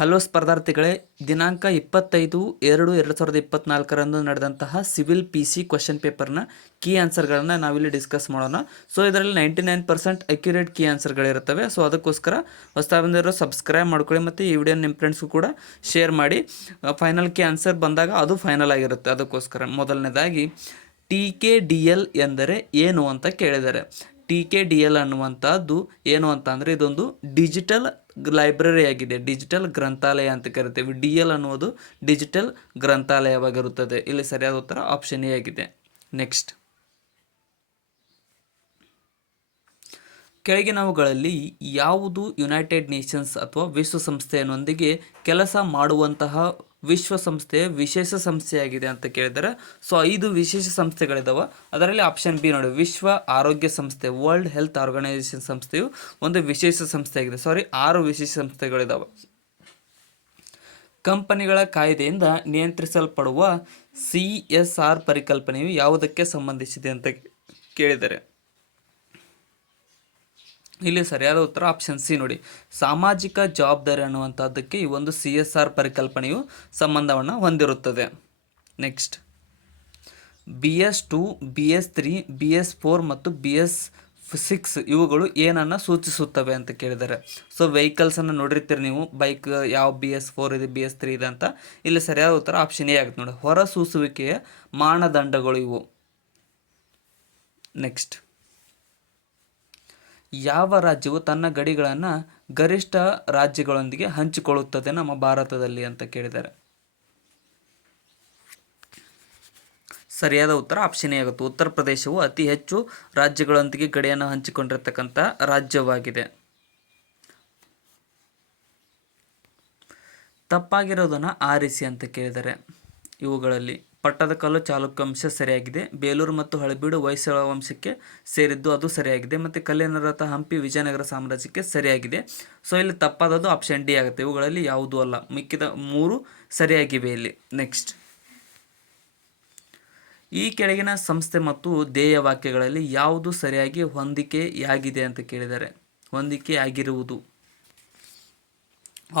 Hello ಸ್ಪರ್ಧಾರ್ಥಿಗಳೇ, ದಿನಾಂಕ 25/2/2024 ನಡೆದಂತಹ civil PC question ಪೇಪರ್ನ ಕೀ ಆನ್ಸರ್ಗಳನ್ನು ನಾವಿಲ್ಲಿ ಡಿಸ್ಕಸ್ ಮಾಡೋಣ. ಸೊ ಇದರಲ್ಲಿ 99% ಅಕ್ಯುರೇಟ್ ಕೀ ಆನ್ಸರ್ಗಳಿರುತ್ತವೆ. ಸೊ ಅದಕ್ಕೋಸ್ಕರ ಹೊಸದಾಗಿ ಬಂದಿರೋ ಸಬ್ಸ್ಕ್ರೈಬ್ ಮಾಡ್ಕೊಳ್ಳಿ ಮತ್ತು ಈ ವಿಡಿಯೋ ನಿಮ್ಮ ಫ್ರೆಂಡ್ಸ್ಗೂ ಕೂಡ ಶೇರ್ ಮಾಡಿ. ಫೈನಲ್ ಕೀ ಆನ್ಸರ್ ಬಂದಾಗ ಅದು ಫೈನಲ್ ಆಗಿರುತ್ತೆ. ಅದಕ್ಕೋಸ್ಕರ ಮೊದಲನೇದಾಗಿ TKDL ಎಂದರೆ ಏನು ಅಂತ ಕೇಳಿದ್ದಾರೆ. TKDL ಅನ್ನುವಂಥದ್ದು ಏನು ಅಂತ ಅಂದರೆ ಇದೊಂದು ಡಿಜಿಟಲ್ ಲೈಬ್ರರಿ ಆಗಿದೆ. ಡಿಜಿಟಲ್ ಗ್ರಂಥಾಲಯ ಅಂತ ಕರಿತೇವೆ. DL ಅನ್ನುವುದು ಡಿಜಿಟಲ್ ಗ್ರಂಥಾಲಯವಾಗಿರುತ್ತದೆ. ಇಲ್ಲಿ ಸರಿಯಾದ ಉತ್ತರ ಆಪ್ಷನ್ ಎ ಆಗಿದೆ. ನೆಕ್ಸ್ಟ್, ಕೆಳಗಿನವುಗಳಲ್ಲಿ ಯಾವುದು ಯುನೈಟೆಡ್ ನೇಷನ್ಸ್ ಅಥವಾ ವಿಶ್ವಸಂಸ್ಥೆಯೊಂದಿಗೆ ಕೆಲಸ ಮಾಡುವಂತಹ ವಿಶ್ವಸಂಸ್ಥೆಯ ವಿಶೇಷ ಸಂಸ್ಥೆಯಾಗಿದೆ ಅಂತ ಕೇಳಿದರೆ, ಸೊ 5 ವಿಶೇಷ ಸಂಸ್ಥೆಗಳಿದಾವೆ. ಅದರಲ್ಲಿ ಆಪ್ಷನ್ ಬಿ ನೋಡಿ, ವಿಶ್ವ ಆರೋಗ್ಯ ಸಂಸ್ಥೆ, ವರ್ಲ್ಡ್ ಹೆಲ್ತ್ ಆರ್ಗನೈಸೇಷನ್ ಸಂಸ್ಥೆಯು ಒಂದು ವಿಶೇಷ ಸಂಸ್ಥೆಯಾಗಿದೆ. 6 ವಿಶೇಷ ಸಂಸ್ಥೆಗಳಿದಾವೆ. ಕಂಪನಿಗಳ ಕಾಯ್ದೆಯಿಂದ ನಿಯಂತ್ರಿಸಲ್ಪಡುವ CSR ಪರಿಕಲ್ಪನೆಯು ಯಾವುದಕ್ಕೆ ಸಂಬಂಧಿಸಿದೆ ಅಂತ ಕೇಳಿದರೆ, ಇಲ್ಲಿ ಸರಿಯಾದ ಉತ್ತರ ಆಪ್ಷನ್ ಸಿ ನೋಡಿ, ಸಾಮಾಜಿಕ ಜವಾಬ್ದಾರಿ ಅನ್ನುವಂಥದ್ದಕ್ಕೆ ಈ ಒಂದು CSR ಪರಿಕಲ್ಪನೆಯು ಸಂಬಂಧವನ್ನು ಹೊಂದಿರುತ್ತದೆ. ನೆಕ್ಸ್ಟ್, BS2, BS3, BS4 ಮತ್ತು BS6 ಇವುಗಳು ಏನನ್ನು ಸೂಚಿಸುತ್ತವೆ ಅಂತ ಕೇಳಿದ್ದಾರೆ. ಸೊ ವೆಹಿಕಲ್ಸನ್ನು ನೋಡಿರ್ತೀರಿ ನೀವು, ಬೈಕ್ ಯಾವ BS4 ಇದೆ, BS3 ಇದೆ ಅಂತ. ಇಲ್ಲಿ ಸರಿಯಾದ ಉತ್ತರ ಆಪ್ಷನ್ ಎ ಆಗುತ್ತೆ ನೋಡಿ, ಹೊರಸೂಸುವಿಕೆಯ ಮಾನದಂಡಗಳು ಇವು. ನೆಕ್ಸ್ಟ್, ಯಾವ ರಾಜ್ಯವು ತನ್ನ ಗಡಿಗಳನ್ನು ಗರಿಷ್ಠ ರಾಜ್ಯಗಳೊಂದಿಗೆ ಹಂಚಿಕೊಳ್ಳುತ್ತದೆ ನಮ್ಮ ಭಾರತದಲ್ಲಿ ಅಂತ ಕೇಳಿದ್ದಾರೆ. ಸರಿಯಾದ ಉತ್ತರ ಆಪ್ಷನ್ ಎ ಆಗುತ್ತೆ. ಉತ್ತರ ಪ್ರದೇಶವು ಅತಿ ಹೆಚ್ಚು ರಾಜ್ಯಗಳೊಂದಿಗೆ ಗಡಿಯನ್ನು ಹಂಚಿಕೊಂಡಿರ್ತಕ್ಕಂಥ ರಾಜ್ಯವಾಗಿದೆ. ತಪ್ಪಾಗಿರೋದನ್ನು ಆರಿಸಿ ಅಂತ ಕೇಳಿದ್ದಾರೆ. ಇವುಗಳಲ್ಲಿ ಪಟ್ಟದಕಲ್ಲು ಚಾಲುಕ್ಯ ಸರಿಯಾಗಿದೆ. ಬೇಲೂರು ಮತ್ತು ಹಳೆಬೀಡು ಹೊಯ್ಸಳ ವಂಶಕ್ಕೆ ಸೇರಿದ್ದು, ಅದು ಸರಿಯಾಗಿದೆ. ಮತ್ತು ಕಲ್ಲಿನ ರಥ ಹಂಪಿ ವಿಜಯನಗರ ಸಾಮ್ರಾಜ್ಯಕ್ಕೆ ಸರಿಯಾಗಿದೆ. ಸೊ ಇಲ್ಲಿ ತಪ್ಪಾದದ್ದು ಆಪ್ಷನ್ ಡಿ ಆಗುತ್ತೆ. ಇವುಗಳಲ್ಲಿ ಯಾವುದೂ ಅಲ್ಲ, ಮಿಕ್ಕಿದ 3 ಸರಿಯಾಗಿವೆ ಇಲ್ಲಿ. ನೆಕ್ಸ್ಟ್, ಈ ಕೆಳಗಿನ ಸಂಸ್ಥೆ ಮತ್ತು ಧ್ಯೇಯ ವಾಕ್ಯಗಳಲ್ಲಿ ಯಾವುದು ಸರಿಯಾಗಿ ಹೊಂದಿಕೆಯಾಗಿದೆ ಅಂತ ಕೇಳಿದ್ದಾರೆ. ಹೊಂದಿಕೆಯಾಗಿರುವುದು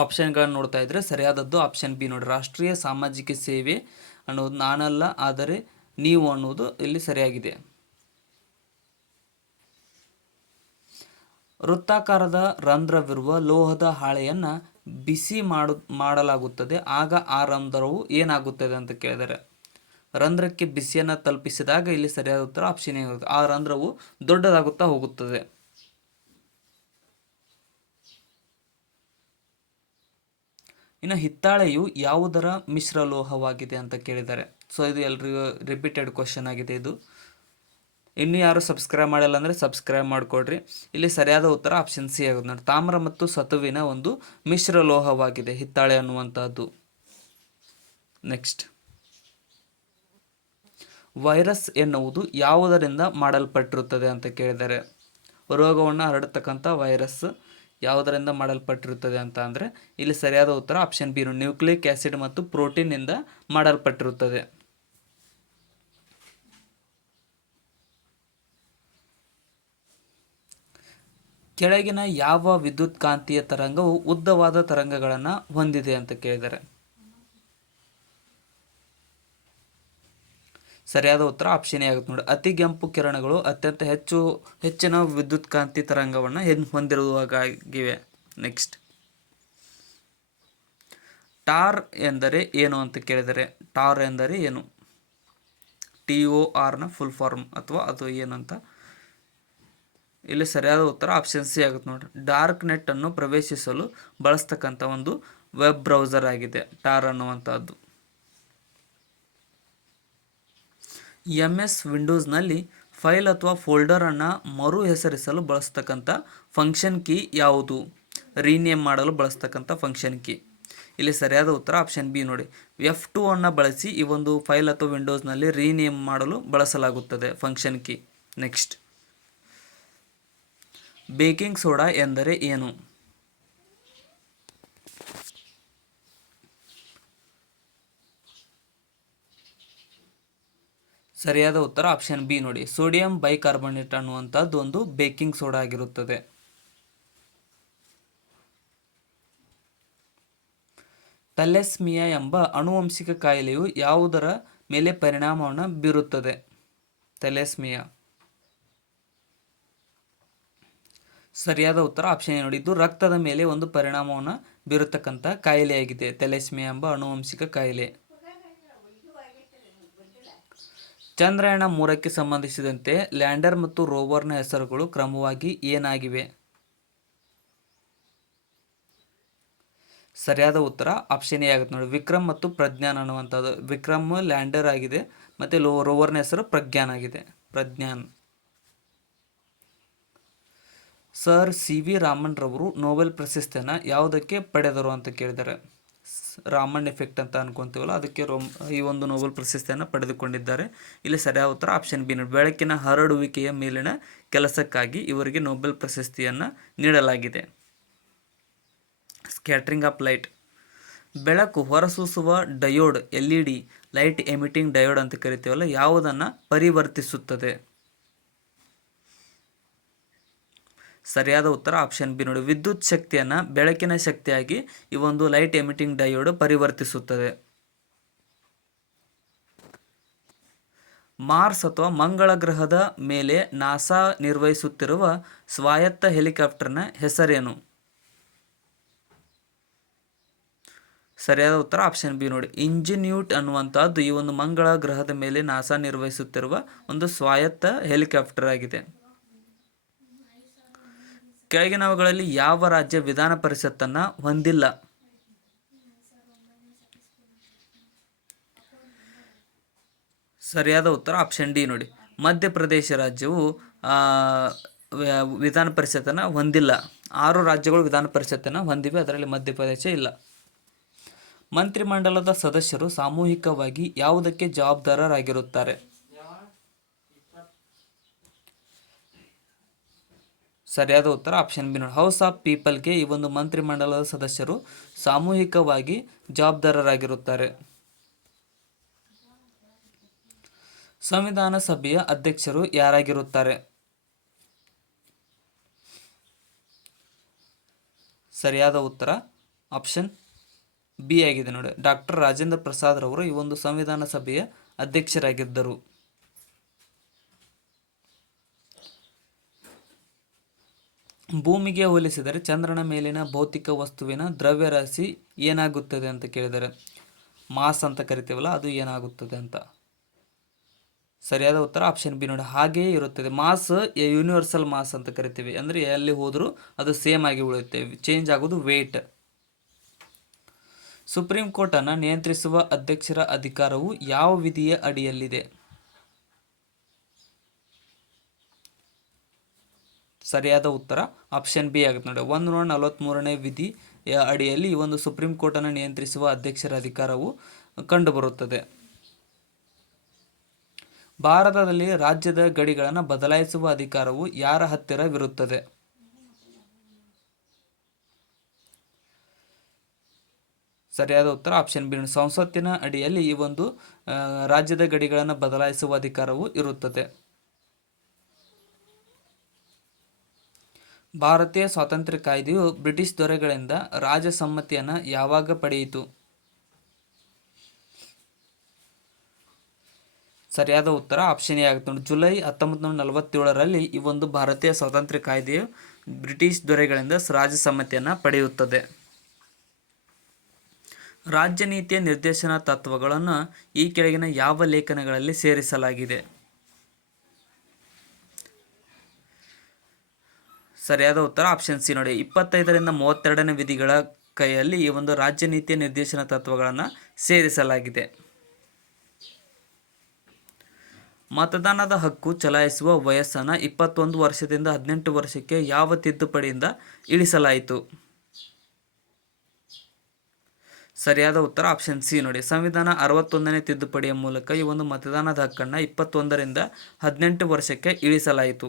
ಆಪ್ಷನ್ಗಳನ್ನು ನೋಡ್ತಾ ಇದ್ರೆ ಸರಿಯಾದದ್ದು ಆಪ್ಷನ್ ಬಿ ನೋಡಿ, ರಾಷ್ಟ್ರೀಯ ಸಾಮಾಜಿಕ ಸೇವೆ ಅನ್ನೋದು ನಾನಲ್ಲ ಆದರೆ ನೀವು ಅನ್ನೋದು ಇಲ್ಲಿ ಸರಿಯಾಗಿದೆ. ವೃತ್ತಾಕಾರದ ರಂಧ್ರವಿರುವ ಲೋಹದ ಹಾಳೆಯನ್ನು ಬಿಸಿ ಮಾಡಲಾಗುತ್ತದೆ, ಆಗ ಆ ರಂಧ್ರವು ಏನಾಗುತ್ತದೆ ಅಂತ ಕೇಳಿದರೆ, ರಂಧ್ರಕ್ಕೆ ಬಿಸಿಯನ್ನು ತಲುಪಿಸಿದಾಗ ಇಲ್ಲಿ ಸರಿಯಾದ ಉತ್ತರ ಆಪ್ಷನ್ ಎ ಆಗುತ್ತೆ. ಆ ರಂಧ್ರವು ದೊಡ್ಡದಾಗುತ್ತಾ ಹೋಗುತ್ತದೆ. ಇನ್ನು ಹಿತ್ತಾಳೆಯು ಯಾವುದರ ಮಿಶ್ರಲೋಹವಾಗಿದೆ ಅಂತ ಕೇಳಿದ್ದಾರೆ. ಸೊ ಇದು ಎಲ್ರಿಗೂ ರಿಪೀಟೆಡ್ ಕ್ವಶನ್ ಆಗಿದೆ. ಇದು ಇನ್ನೂ ಯಾರು ಸಬ್ಸ್ಕ್ರೈಬ್ ಮಾಡಿಲ್ಲ ಅಂದರೆ ಸಬ್ಸ್ಕ್ರೈಬ್ ಮಾಡಿಕೊಡ್ರಿ. ಇಲ್ಲಿ ಸರಿಯಾದ ಉತ್ತರ ಆಪ್ಷನ್ ಸಿ ಆಗುತ್ತೆ ನೋಡಿ, ತಾಮ್ರ ಮತ್ತು ಸತುವಿನ ಒಂದು ಮಿಶ್ರಲೋಹವಾಗಿದೆ ಹಿತ್ತಾಳೆ ಅನ್ನುವಂಥದ್ದು. ನೆಕ್ಸ್ಟ್, ವೈರಸ್ ಎನ್ನುವುದು ಯಾವುದರಿಂದ ಮಾಡಲ್ಪಟ್ಟಿರುತ್ತದೆ ಅಂತ ಕೇಳಿದ್ದಾರೆ. ರೋಗವನ್ನು ಹರಡತಕ್ಕಂಥ ವೈರಸ್ ಯಾವುದರಿಂದ ಮಾಡಲ್ಪಟ್ಟಿರುತ್ತದೆ ಅಂತ ಅಂದರೆ ಇಲ್ಲಿ ಸರಿಯಾದ ಉತ್ತರ ಆಪ್ಷನ್ ಬಿ, ನ್ಯೂಕ್ಲಿಕ್ ಆ್ಯಸಿಡ್ ಮತ್ತು ಪ್ರೋಟೀನ್ನಿಂದ ಮಾಡಲ್ಪಟ್ಟಿರುತ್ತದೆ. ಕೆಳಗಿನ ಯಾವ ವಿದ್ಯುತ್ ಕಾಂತೀಯ ತರಂಗವು ಉದ್ದವಾದ ತರಂಗಗಳನ್ನು ಹೊಂದಿದೆ ಅಂತ ಕೇಳಿದ್ದಾರೆ. ಸರಿಯಾದ ಉತ್ತರ ಆಪ್ಷನ್ ಎ ಆಗುತ್ತೆ ನೋಡಿ, ಅತಿಗೆಂಪು ಕಿರಣಗಳು ಅತ್ಯಂತ ಹೆಚ್ಚಿನ ವಿದ್ಯುತ್ ಕಾಂತಿ ತರಂಗವನ್ನು ಹೊಂದಿರುವಾಗಿವೆ. ನೆಕ್ಸ್ಟ್, ಟಾರ್ ಎಂದರೆ ಏನು ಅಂತ ಕೇಳಿದರೆ, ಟಾರ್ ಎಂದರೆ ಏನು, TORನ ಫುಲ್ ಫಾರ್ಮ್ ಅಥವಾ ಅದು ಏನು ಅಂತ. ಇಲ್ಲಿ ಸರಿಯಾದ ಉತ್ತರ ಆಪ್ಷನ್ ಸಿ ಆಗುತ್ತೆ ನೋಡಿ, ಡಾರ್ಕ್ ನೆಟ್ ಅನ್ನು ಪ್ರವೇಶಿಸಲು ಬಳಸ್ತಕ್ಕಂಥ ಒಂದು ವೆಬ್ ಬ್ರೌಸರ್ ಆಗಿದೆ ಟಾರ್ ಅನ್ನುವಂಥದ್ದು. MS ವಿಂಡೋಸ್ನಲ್ಲಿ ಫೈಲ್ ಅಥವಾ ಫೋಲ್ಡರನ್ನು ಮರು ಹೆಸರಿಸಲು ಬಳಸ್ತಕ್ಕಂಥ ಫಂಕ್ಷನ್ ಕೀ ಯಾವುದು? ರೀನೇಮ್ ಮಾಡಲು ಬಳಸ್ತಕ್ಕಂಥ ಫಂಕ್ಷನ್ ಕೀ. ಇಲ್ಲಿ ಸರಿಯಾದ ಉತ್ತರ ಆಪ್ಷನ್ ಬಿ ನೋಡಿ, F2 ಅನ್ನು ಬಳಸಿ ಈ ಒಂದು ಫೈಲ್ ಅಥವಾ ವಿಂಡೋಸ್ನಲ್ಲಿ ರೀನೇಮ್ ಮಾಡಲು ಬಳಸಲಾಗುತ್ತದೆ function key. Next, baking soda ಎಂದರೆ ಏನು? ಸರಿಯಾದ ಉತ್ತರ ಆಪ್ಷನ್ ಬಿ ನೋಡಿ, ಸೋಡಿಯಂ ಬೈಕಾರ್ಬನೇಟ್ ಅನ್ನುವಂಥದ್ದು ಒಂದು ಬೇಕಿಂಗ್ ಸೋಡಾ ಆಗಿರುತ್ತದೆ. ಥೆಲೆಸ್ಮಿಯಾ ಎಂಬ ಆನುವಂಶಿಕ ಕಾಯಿಲೆಯು ಯಾವುದರ ಮೇಲೆ ಪರಿಣಾಮವನ್ನು ಬೀರುತ್ತದೆ? ಥೆಲೆಸ್ಮಿಯಾ. ಸರಿಯಾದ ಉತ್ತರ ಆಪ್ಷನ್ ಎ ನೋಡಿ. ಇದು ರಕ್ತದ ಮೇಲೆ ಒಂದು ಪರಿಣಾಮವನ್ನು ಬೀರತಕ್ಕಂಥ ಕಾಯಿಲೆಯಾಗಿದೆ, ಥೆಲೆಸ್ಮಿಯಾ ಎಂಬ ಆನುವಂಶಿಕ ಕಾಯಿಲೆ. ಚಂದ್ರಯಾನ 3ಕ್ಕೆ ಸಂಬಂಧಿಸಿದಂತೆ ಲ್ಯಾಂಡರ್ ಮತ್ತು ರೋವರ್ನ ಹೆಸರುಗಳು ಕ್ರಮವಾಗಿ ಏನಾಗಿವೆ? ಸರಿಯಾದ ಉತ್ತರ ಆಪ್ಷನ್ ಎ ಆಗುತ್ತೆ ನೋಡಿ. ವಿಕ್ರಮ್ ಮತ್ತು ಪ್ರಜ್ಞಾನ್ ಅನ್ನುವಂಥದ್ದು. ವಿಕ್ರಮ್ ಲ್ಯಾಂಡರ್ ಆಗಿದೆ ಮತ್ತು ರೋವರ್ನ ಹೆಸರು ಪ್ರಜ್ಞಾನ್ ಆಗಿದೆ, Pragyan. Sir C V Raman ರವರು ನೊಬೆಲ್ ಪ್ರಶಸ್ತಿಯನ್ನು ಯಾವುದಕ್ಕೆ ಪಡೆದರು ಅಂತ ಕೇಳಿದ್ದಾರೆ. ರಾಮನ್ ಎಫೆಕ್ಟ್ ಅಂತ ಅನ್ಕೊಂತೀವಲ್ಲ, ಅದಕ್ಕೆ ಈ ಒಂದು ನೊಬೆಲ್ ಪ್ರಶಸ್ತಿಯನ್ನು ಪಡೆದುಕೊಂಡಿದ್ದಾರೆ. ಇಲ್ಲಿ ಸರಿಯಾದ ಉತ್ತರ ಆಪ್ಷನ್ ಬಿ ನೋಡಿ. ಬೆಳಕಿನ ಹರಡುವಿಕೆಯ ಮೇಲಿನ ಕೆಲಸಕ್ಕಾಗಿ ಇವರಿಗೆ ನೊಬೆಲ್ ಪ್ರಶಸ್ತಿಯನ್ನು ನೀಡಲಾಗಿದೆ. Scattering of light. ಬೆಳಕು ಹೊರಸೂಸುವ diode, LED light emitting diode ಅಂತ ಕರಿತೀವಲ್ಲ, ಯಾವುದನ್ನು ಪರಿವರ್ತಿಸುತ್ತದೆ? ಸರಿಯಾದ ಉತ್ತರ ಆಪ್ಷನ್ ಬಿ ನೋಡಿ. ವಿದ್ಯುತ್ ಶಕ್ತಿಯನ್ನು ಬೆಳಕಿನ ಶಕ್ತಿಯಾಗಿ ಈ ಒಂದು ಲೈಟ್ ಎಮಿಟಿಂಗ್ ಡಯೋಡ್ ಪರಿವರ್ತಿಸುತ್ತದೆ. ಮಾರ್ಸ್ ಅಥವಾ ಮಂಗಳ ಗ್ರಹದ ಮೇಲೆ ನಾಸಾ ನಿರ್ವಹಿಸುತ್ತಿರುವ ಸ್ವಾಯತ್ತ ಹೆಲಿಕಾಪ್ಟರ್ನ ಹೆಸರೇನು? ಸರಿಯಾದ ಉತ್ತರ ಆಪ್ಷನ್ ಬಿ ನೋಡಿ. ಇಂಜಿನ್ಯೂಟ್ ಅನ್ನುವಂಥದ್ದು ಈ ಒಂದು ಮಂಗಳ ಗ್ರಹದ ಮೇಲೆ ನಾಸಾ ನಿರ್ವಹಿಸುತ್ತಿರುವ ಒಂದು ಸ್ವಾಯತ್ತ ಹೆಲಿಕಾಪ್ಟರ್ ಆಗಿದೆ. ಕೆಳಗಿನವುಗಳಲ್ಲಿ ಯಾವ ರಾಜ್ಯ ವಿಧಾನ ಪರಿಷತ್ತನ್ನು ಹೊಂದಿಲ್ಲ? ಸರಿಯಾದ ಉತ್ತರ ಆಪ್ಷನ್ ಡಿ ನೋಡಿ. ಮಧ್ಯಪ್ರದೇಶ ರಾಜ್ಯವು ವಿಧಾನ ಪರಿಷತ್ತನ್ನು ಹೊಂದಿಲ್ಲ. 6 ರಾಜ್ಯಗಳು ವಿಧಾನ ಪರಿಷತ್ತನ್ನು ಹೊಂದಿವೆ, ಅದರಲ್ಲಿ ಮಧ್ಯಪ್ರದೇಶ ಇಲ್ಲ. ಮಂತ್ರಿಮಂಡಲದ ಸದಸ್ಯರು ಸಾಮೂಹಿಕವಾಗಿ ಯಾವುದಕ್ಕೆ ಜವಾಬ್ದಾರರಾಗಿರುತ್ತಾರೆ? ಸರಿಯಾದ ಉತ್ತರ ಆಪ್ಷನ್ ಬಿ ನೋಡಿ. ಹೌಸ್ ಆಫ್ ಪೀಪಲ್ಗೆ ಈ ಒಂದು ಮಂತ್ರಿಮಂಡಲದ ಸದಸ್ಯರು ಸಾಮೂಹಿಕವಾಗಿ ಜವಾಬ್ದಾರರಾಗಿರುತ್ತಾರೆ. ಸಂವಿಧಾನ ಸಭೆಯ ಅಧ್ಯಕ್ಷರು ಯಾರಾಗಿರುತ್ತಾರೆ? ಸರಿಯಾದ ಉತ್ತರ ಆಪ್ಷನ್ ಬಿ ಆಗಿದೆ ನೋಡಿ. ಡಾಕ್ಟರ್ ರಾಜೇಂದ್ರ ಪ್ರಸಾದ್ ರವರು ಈ ಒಂದು ಸಂವಿಧಾನ ಸಭೆಯ ಅಧ್ಯಕ್ಷರಾಗಿದ್ದರು. ಭೂಮಿಗೆ ಹೋಲಿಸಿದರೆ ಚಂದ್ರನ ಮೇಲಿನ ಭೌತಿಕ ವಸ್ತುವಿನ ದ್ರವ್ಯರಾಶಿ ಏನಾಗುತ್ತದೆ ಅಂತ ಕೇಳಿದರೆ, ಮಾಸ್ ಅಂತ ಕರಿತೀವಲ್ಲ, ಅದು ಏನಾಗುತ್ತದೆ ಅಂತ. ಸರಿಯಾದ ಉತ್ತರ ಆಪ್ಷನ್ ಬಿ ನೋಡಿ. ಹಾಗೆಯೇ ಇರುತ್ತದೆ. ಮಾಸ್ ಯೂನಿವರ್ಸಲ್ ಮಾಸ್ ಅಂತ ಕರಿತೀವಿ, ಅಂದರೆ ಎಲ್ಲಿ ಹೋದರೂ ಅದು ಸೇಮ್ ಆಗಿ ಉಳಿಯುತ್ತೆ, ಚೇಂಜ್ ಆಗೋದು ವೇಟ್. ಸುಪ್ರೀಂ ಕೋರ್ಟನ್ನು ನಿಯಂತ್ರಿಸುವ ಅಧ್ಯಕ್ಷರ ಅಧಿಕಾರವು ಯಾವ ವಿಧಿಯ ಅಡಿಯಲ್ಲಿದೆ? ಸರಿಯಾದ ಉತ್ತರ ಆಪ್ಷನ್ ಬಿ ಆಗುತ್ತೆ ನೋಡಿ. 143ನೇ ವಿಧಿ ಅಡಿಯಲ್ಲಿ ಈ ಒಂದು ಸುಪ್ರೀಂ ಕೋರ್ಟನ್ನು ನಿಯಂತ್ರಿಸುವ ಅಧ್ಯಕ್ಷರ ಅಧಿಕಾರವು ಕಂಡುಬರುತ್ತದೆ. ಭಾರತದಲ್ಲಿ ರಾಜ್ಯದ ಗಡಿಗಳನ್ನು ಬದಲಾಯಿಸುವ ಅಧಿಕಾರವು ಯಾರ ಹತ್ತಿರವಿರುತ್ತದೆ? ಸರಿಯಾದ ಉತ್ತರ ಆಪ್ಷನ್ ಬಿ. ಸಂಸತ್ತಿನ ಅಡಿಯಲ್ಲಿ ಈ ಒಂದು ರಾಜ್ಯದ ಗಡಿಗಳನ್ನು ಬದಲಾಯಿಸುವ ಅಧಿಕಾರವು ಇರುತ್ತದೆ. ಭಾರತೀಯ ಸ್ವಾತಂತ್ರ್ಯ ಕಾಯ್ದೆಯು ಬ್ರಿಟಿಷ್ ದೊರೆಗಳಿಂದ ರಾಜಸಮ್ಮತಿಯನ್ನು ಯಾವಾಗ ಪಡೆಯಿತು? ಸರಿಯಾದ ಉತ್ತರ ಆಪ್ಷನ್ ಎ ಆಗುತ್ತೆ ನೋಡಿ. ಜುಲೈ 1947ರಲ್ಲಿ ಈ ಒಂದು ಭಾರತೀಯ ಸ್ವಾತಂತ್ರ್ಯ ಕಾಯ್ದೆಯು ಬ್ರಿಟಿಷ್ ದೊರೆಗಳಿಂದ ರಾಜಸಮ್ಮತಿಯನ್ನು ಪಡೆಯುತ್ತದೆ. ರಾಜ್ಯ ನೀತಿಯ ನಿರ್ದೇಶನ ತತ್ವಗಳನ್ನು ಈ ಕೆಳಗಿನ ಯಾವ ಲೇಖನಗಳಲ್ಲಿ ಸೇರಿಸಲಾಗಿದೆ? ಸರಿಯಾದ ಉತ್ತರ ಆಪ್ಷನ್ ಸಿ ನೋಡಿ. 25ರಿಂದ 32ನೇ ವಿಧಿಗಳ ಕೈಯಲ್ಲಿ ಈ ಒಂದು ರಾಜ್ಯ ನೀತಿಯ ನಿರ್ದೇಶನ ತತ್ವಗಳನ್ನು ಸೇರಿಸಲಾಗಿದೆ. ಮತದಾನದ ಹಕ್ಕು ಚಲಾಯಿಸುವ ವಯಸ್ಸನ್ನು 21 ವರ್ಷದಿಂದ 18 ವರ್ಷಕ್ಕೆ ಯಾವ ತಿದ್ದುಪಡಿಯಿಂದ ಇಳಿಸಲಾಯಿತು? ಸರಿಯಾದ ಉತ್ತರ ಆಪ್ಷನ್ ಸಿ ನೋಡಿ. ಸಂವಿಧಾನ 61ನೇ ತಿದ್ದುಪಡಿಯ ಮೂಲಕ ಈ ಒಂದು ಮತದಾನದ ಹಕ್ಕನ್ನು 21ರಿಂದ 18 ವರ್ಷಕ್ಕೆ ಇಳಿಸಲಾಯಿತು.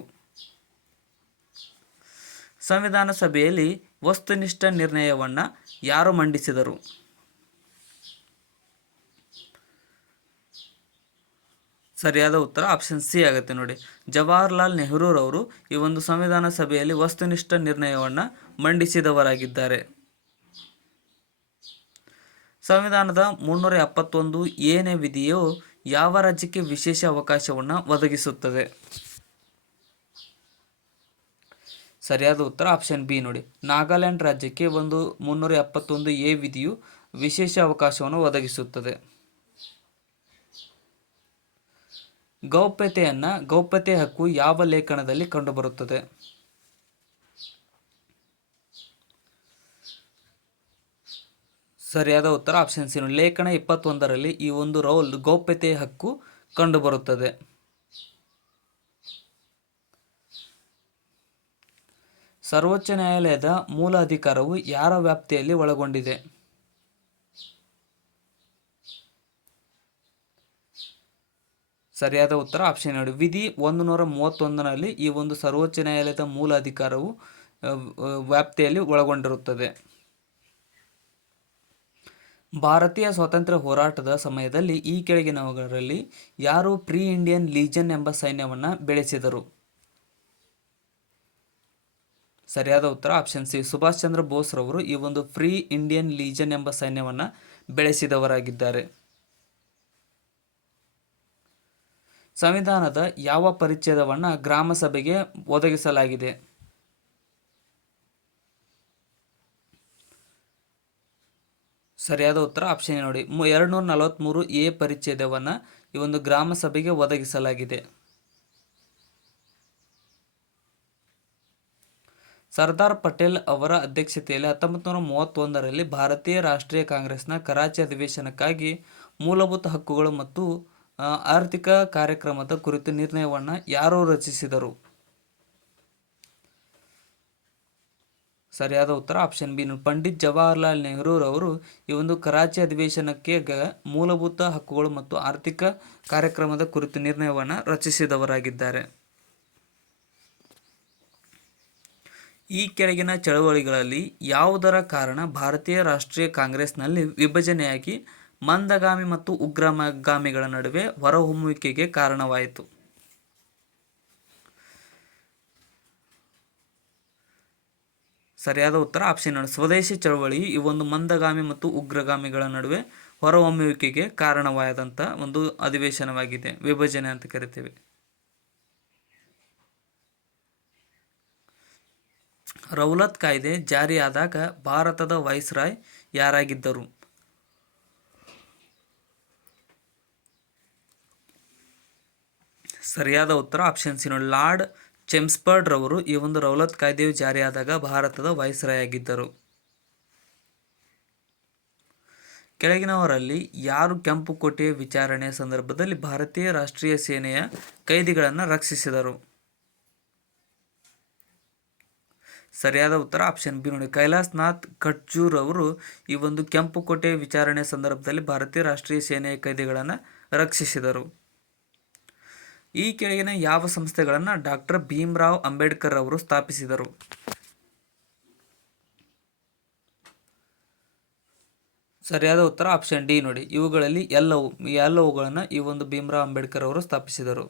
ಸಂವಿಧಾನ ಸಭೆಯಲ್ಲಿ ವಸ್ತುನಿಷ್ಠ ನಿರ್ಣಯವನ್ನು ಯಾರು ಮಂಡಿಸಿದರು? ಸರಿಯಾದ ಉತ್ತರ ಆಪ್ಷನ್ ಸಿ ಆಗುತ್ತೆ ನೋಡಿ. ಜವಾಹರ್ಲಾಲ್ ನೆಹರೂರವರು ಈ ಒಂದು ಸಂವಿಧಾನ ಸಭೆಯಲ್ಲಿ ವಸ್ತುನಿಷ್ಠ ನಿರ್ಣಯವನ್ನು ಮಂಡಿಸಿದವರಾಗಿದ್ದಾರೆ. ಸಂವಿಧಾನದ 371 ಏನೇ ವಿಧಿಯು ಯಾವ ರಾಜ್ಯಕ್ಕೆ ವಿಶೇಷ ಅವಕಾಶವನ್ನು ಒದಗಿಸುತ್ತದೆ? ಸರಿಯಾದ ಉತ್ತರ ಆಪ್ಷನ್ ಬಿ ನೋಡಿ, ನಾಗಾಲ್ಯಾಂಡ್ ರಾಜ್ಯಕ್ಕೆ 371 ಎ ವಿಧಿಯು ವಿಶೇಷ ಅವಕಾಶವನ್ನು ಒದಗಿಸುತ್ತದೆ. ಗೌಪ್ಯತೆ ಹಕ್ಕು ಯಾವ ಲೇಖನದಲ್ಲಿ ಕಂಡುಬರುತ್ತದೆ? ಸರಿಯಾದ ಉತ್ತರ ಆಪ್ಷನ್ ಸಿ ನೋಡಿ, ಲೇಖನ 21ರಲ್ಲಿ ಈ ಒಂದು ಗೌಪ್ಯತೆ ಹಕ್ಕು ಕಂಡುಬರುತ್ತದೆ. ಸರ್ವೋಚ್ಚ ನ್ಯಾಯಾಲಯದ ಮೂಲ ಅಧಿಕಾರವು ಯಾರ ವ್ಯಾಪ್ತಿಯಲ್ಲಿ ಒಳಗೊಂಡಿದೆ? ಸರಿಯಾದ ಉತ್ತರ ಆಪ್ಷನ್ ನೋಡಿ, ವಿಧಿ 131ನಲ್ಲಿ ಈ ಒಂದು ಸರ್ವೋಚ್ಚ ನ್ಯಾಯಾಲಯದ ಮೂಲ ಅಧಿಕಾರವು ವ್ಯಾಪ್ತಿಯಲ್ಲಿ ಒಳಗೊಂಡಿರುತ್ತದೆ. ಭಾರತೀಯ ಸ್ವಾತಂತ್ರ್ಯ ಹೋರಾಟದ ಸಮಯದಲ್ಲಿ ಈ ಕೆಳಗಿನವುಗಳಲ್ಲಿ ಯಾರು ಪ್ರೀ ಇಂಡಿಯನ್ ಲೀಜನ್ ಎಂಬ ಸೈನ್ಯವನ್ನು ಬೆಳೆಸಿದರು? ಸರಿಯಾದ ಉತ್ತರ ಆಪ್ಷನ್ ಸಿ, ಸುಭಾಷ್ ಚಂದ್ರ ಬೋಸ್ ರವರು ಈ ಒಂದು ಫ್ರೀ ಇಂಡಿಯನ್ ಲೀಜನ್ ಎಂಬ ಸೈನ್ಯವನ್ನು ಬೆಳೆಸಿದವರಾಗಿದ್ದಾರೆ. ಸಂವಿಧಾನದ ಯಾವ ಪರಿಚ್ಛೇದವನ್ನು ಗ್ರಾಮ ಸಭೆಗೆ ಒದಗಿಸಲಾಗಿದೆ? ಸರಿಯಾದ ಉತ್ತರ ಆಪ್ಷನ್ ನೋಡಿ, 243 ಎ ಪರಿಚ್ಛೇದವನ್ನು ಈ ಒಂದು ಗ್ರಾಮ ಸಭೆಗೆ ಒದಗಿಸಲಾಗಿದೆ. ಸರ್ದಾರ್ ಪಟೇಲ್ ಅವರ ಅಧ್ಯಕ್ಷತೆಯಲ್ಲಿ 1931ರಲ್ಲಿ ಭಾರತೀಯ ರಾಷ್ಟ್ರೀಯ ಕಾಂಗ್ರೆಸ್ನ ಕರಾಚಿ ಅಧಿವೇಶನಕ್ಕಾಗಿ ಮೂಲಭೂತ ಹಕ್ಕುಗಳು ಮತ್ತು ಆರ್ಥಿಕ ಕಾರ್ಯಕ್ರಮದ ಕುರಿತು ನಿರ್ಣಯವನ್ನು ಯಾರು ರಚಿಸಿದರು? ಸರಿಯಾದ ಉತ್ತರ ಆಪ್ಷನ್ ಬಿ, ಪಂಡಿತ್ ಜವಾಹರ್ಲಾಲ್ ನೆಹರು ರವರು ಈ ಒಂದು ಕರಾಚಿ ಅಧಿವೇಶನಕ್ಕೆ ಮೂಲಭೂತ ಹಕ್ಕುಗಳು ಮತ್ತು ಆರ್ಥಿಕ ಕಾರ್ಯಕ್ರಮದ ಕುರಿತು ನಿರ್ಣಯವನ್ನು ರಚಿಸಿದವರಾಗಿದ್ದಾರೆ. ಈ ಕೆಳಗಿನ ಚಳವಳಿಗಳಲ್ಲಿ ಯಾವುದರ ಕಾರಣ ಭಾರತೀಯ ರಾಷ್ಟ್ರೀಯ ಕಾಂಗ್ರೆಸ್ನಲ್ಲಿ ವಿಭಜನೆಯಾಗಿ ಮಂದಗಾಮಿ ಮತ್ತು ಉಗ್ರಗಾಮಿಗಳ ನಡುವೆ ಹೊರಹೊಮ್ಮುವಿಕೆಗೆ ಕಾರಣವಾಯಿತು? ಸರಿಯಾದ ಉತ್ತರ ಆಪ್ಷನ್ ನೋಡಿ, ಸ್ವದೇಶಿ ಚಳವಳಿ ಈ ಒಂದು ಮಂದಗಾಮಿ ಮತ್ತು ಉಗ್ರಗಾಮಿಗಳ ನಡುವೆ ಹೊರಹೊಮ್ಮುವಿಕೆಗೆ ಕಾರಣವಾದಂಥ ಒಂದು ಅಧಿವೇಶನವಾಗಿದೆ, ವಿಭಜನೆ ಅಂತ ಕರಿತೀವಿ. ರೌಲತ್ ಕಾಯ್ದೆ ಜಾರಿಯಾದಾಗ ಭಾರತದ ವೈಸ್ರಾಯ್ ಯಾರಾಗಿದ್ದರು? ಸರಿಯಾದ ಉತ್ತರ ಆಪ್ಷನ್ ಸಿ ನೋಡಿ, ಲಾರ್ಡ್ ಚೆಮ್ಸ್ಫರ್ಡ್ ರವರು ಈ ಒಂದು ರೌಲತ್ ಕಾಯ್ದೆಯು ಜಾರಿಯಾದಾಗ ಭಾರತದ ವೈಸ್ರಾಯ್ ಆಗಿದ್ದರು. ಕೆಳಗಿನವರಲ್ಲಿ ಯಾರು ಕೆಂಪು ಕೋಟೆಯ ವಿಚಾರಣೆಯ ಸಂದರ್ಭದಲ್ಲಿ ಭಾರತೀಯ ರಾಷ್ಟ್ರೀಯ ಸೇನೆಯ ಕೈದಿಗಳನ್ನು ರಕ್ಷಿಸಿದರು? ಸರಿಯಾದ ಉತ್ತರ ಆಪ್ಷನ್ ಬಿ ನೋಡಿ, ಕೈಲಾಸ್ ನಾಥ್ ಖಟ್ಜೂರ್ ಅವರು ಈ ಒಂದು ಕೆಂಪು ಕೋಟೆಯ ವಿಚಾರಣೆಯ ಸಂದರ್ಭದಲ್ಲಿ ಭಾರತೀಯ ರಾಷ್ಟ್ರೀಯ ಸೇನೆಯ ಕೈದಿಗಳನ್ನು ರಕ್ಷಿಸಿದರು. ಈ ಕೆಳಗಿನ ಯಾವ ಸಂಸ್ಥೆಗಳನ್ನು ಡಾಕ್ಟರ್ ಭೀಮ್ರಾವ್ ಅಂಬೇಡ್ಕರ್ ಅವರು ಸ್ಥಾಪಿಸಿದರು? ಸರಿಯಾದ ಉತ್ತರ ಆಪ್ಷನ್ ಡಿ ನೋಡಿ, ಇವುಗಳಲ್ಲಿ ಎಲ್ಲವುಗಳನ್ನು ಈ ಒಂದು ಭೀಮ್ರಾವ್ ಅಂಬೇಡ್ಕರ್ ಅವರು ಸ್ಥಾಪಿಸಿದರು.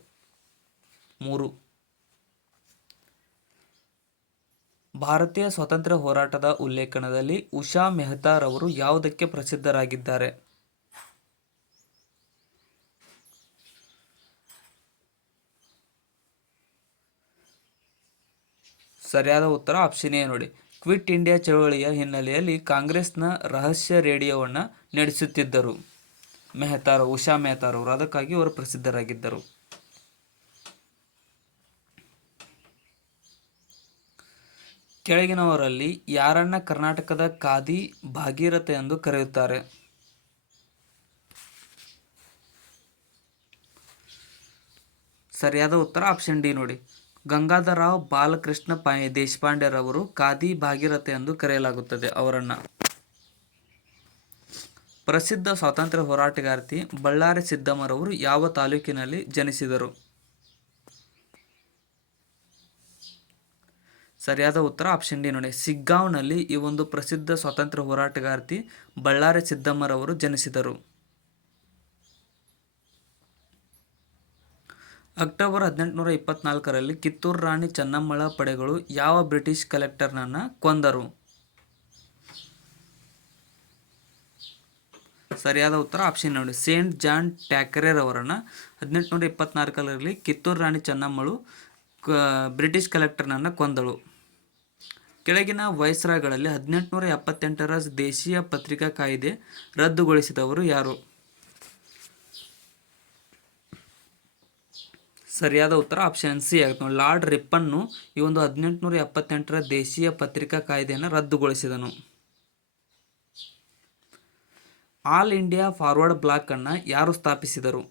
3. ಭಾರತೀಯ ಸ್ವಾತಂತ್ರ್ಯ ಹೋರಾಟದ ಉಲ್ಲೇಖನದಲ್ಲಿ ಉಷಾ ಮೆಹ್ತಾ ರವರು ಯಾವುದಕ್ಕೆ ಪ್ರಸಿದ್ಧರಾಗಿದ್ದಾರೆ? ಸರಿಯಾದ ಉತ್ತರ ಆಪ್ಷನ್ ಎ ನೋಡಿ, ಕ್ವಿಟ್ ಇಂಡಿಯಾ ಚಳವಳಿಯ ಹಿನ್ನೆಲೆಯಲ್ಲಿ ಕಾಂಗ್ರೆಸ್ನ ರಹಸ್ಯ ರೇಡಿಯೋವನ್ನು ನಡೆಸುತ್ತಿದ್ದರು ಉಷಾ ಮೆಹ್ತಾರವರು, ಅದಕ್ಕಾಗಿ ಅವರು ಪ್ರಸಿದ್ಧರಾಗಿದ್ದರು. ಕೆಳಗಿನವರಲ್ಲಿ ಯಾರನ್ನ ಕರ್ನಾಟಕದ ಖಾದಿ ಭಾಗೀರಥ ಎಂದು ಕರೆಯುತ್ತಾರೆ? ಸರಿಯಾದ ಉತ್ತರ ಆಪ್ಷನ್ ಡಿ ನೋಡಿ, ಗಂಗಾಧರರಾವ್ ಬಾಲಕೃಷ್ಣ ದೇಶಪಾಂಡೆರವರು ಖಾದಿ ಭಾಗೀರಥ ಎಂದು ಕರೆಯಲಾಗುತ್ತದೆ ಅವರನ್ನು. ಪ್ರಸಿದ್ಧ ಸ್ವಾತಂತ್ರ್ಯ ಹೋರಾಟಗಾರ್ತಿ ಬಳ್ಳಾರಿ ಸಿದ್ದಮ್ಮರವರು ಯಾವ ತಾಲೂಕಿನಲ್ಲಿ ಜನಿಸಿದರು? ಸರಿಯಾದ ಉತ್ತರ ಆಪ್ಷನ್ ಡಿ ನೋಡಿ, ಸಿಗ್ಗಾಂವ್ನಲ್ಲಿ ಈ ಒಂದು ಪ್ರಸಿದ್ಧ ಸ್ವಾತಂತ್ರ್ಯ ಹೋರಾಟಗಾರ್ತಿ ಬಳ್ಳಾರಿ ಸಿದ್ದಮ್ಮರವರು ಜನಿಸಿದರು. ಅಕ್ಟೋಬರ್ 1824ರಲ್ಲಿ ಕಿತ್ತೂರು ರಾಣಿ ಚೆನ್ನಮ್ಮಳ ಪಡೆಗಳು ಯಾವ ಬ್ರಿಟಿಷ್ ಕಲೆಕ್ಟರ್ನನ್ನು ಕೊಂದರು? ಸರಿಯಾದ ಉತ್ತರ ಆಪ್ಷನ್ ನೋಡಿ, ಸೇಂಟ್ ಜಾನ್ ಟ್ಯಾಕರೇರ್ ಅವರನ್ನು 1824ರಲ್ಲಿ ಕಿತ್ತೂರು ರಾಣಿ ಚೆನ್ನಮ್ಮಳು ಬ್ರಿಟಿಷ್ ಕಲೆಕ್ಟರ್ನನ್ನು ಕೊಂದಳು. ಕೆಳಗಿನ ವೈಸ್ರಾಯ್ಗಳಲ್ಲಿ 1878ರ ದೇಶೀಯ ಪತ್ರಿಕಾ ಕಾಯ್ದೆ ರದ್ದುಗೊಳಿಸಿದವರು ಯಾರು? ಸರಿಯಾದ ಉತ್ತರ ಆಪ್ಷನ್ ಸಿ ಆಗುತ್ತೆ ನೋಡಿ, ಲಾರ್ಡ್ ರಿಪ್ಪನ್ನು ಈ ಒಂದು 1878ರ ದೇಶೀಯ ಪತ್ರಿಕಾ ಕಾಯ್ದೆಯನ್ನು ರದ್ದುಗೊಳಿಸಿದನು. ಆಲ್ ಇಂಡಿಯಾ ಫಾರ್ವರ್ಡ್ ಬ್ಲಾಕ್ ಅನ್ನು ಯಾರು ಸ್ಥಾಪಿಸಿದರು?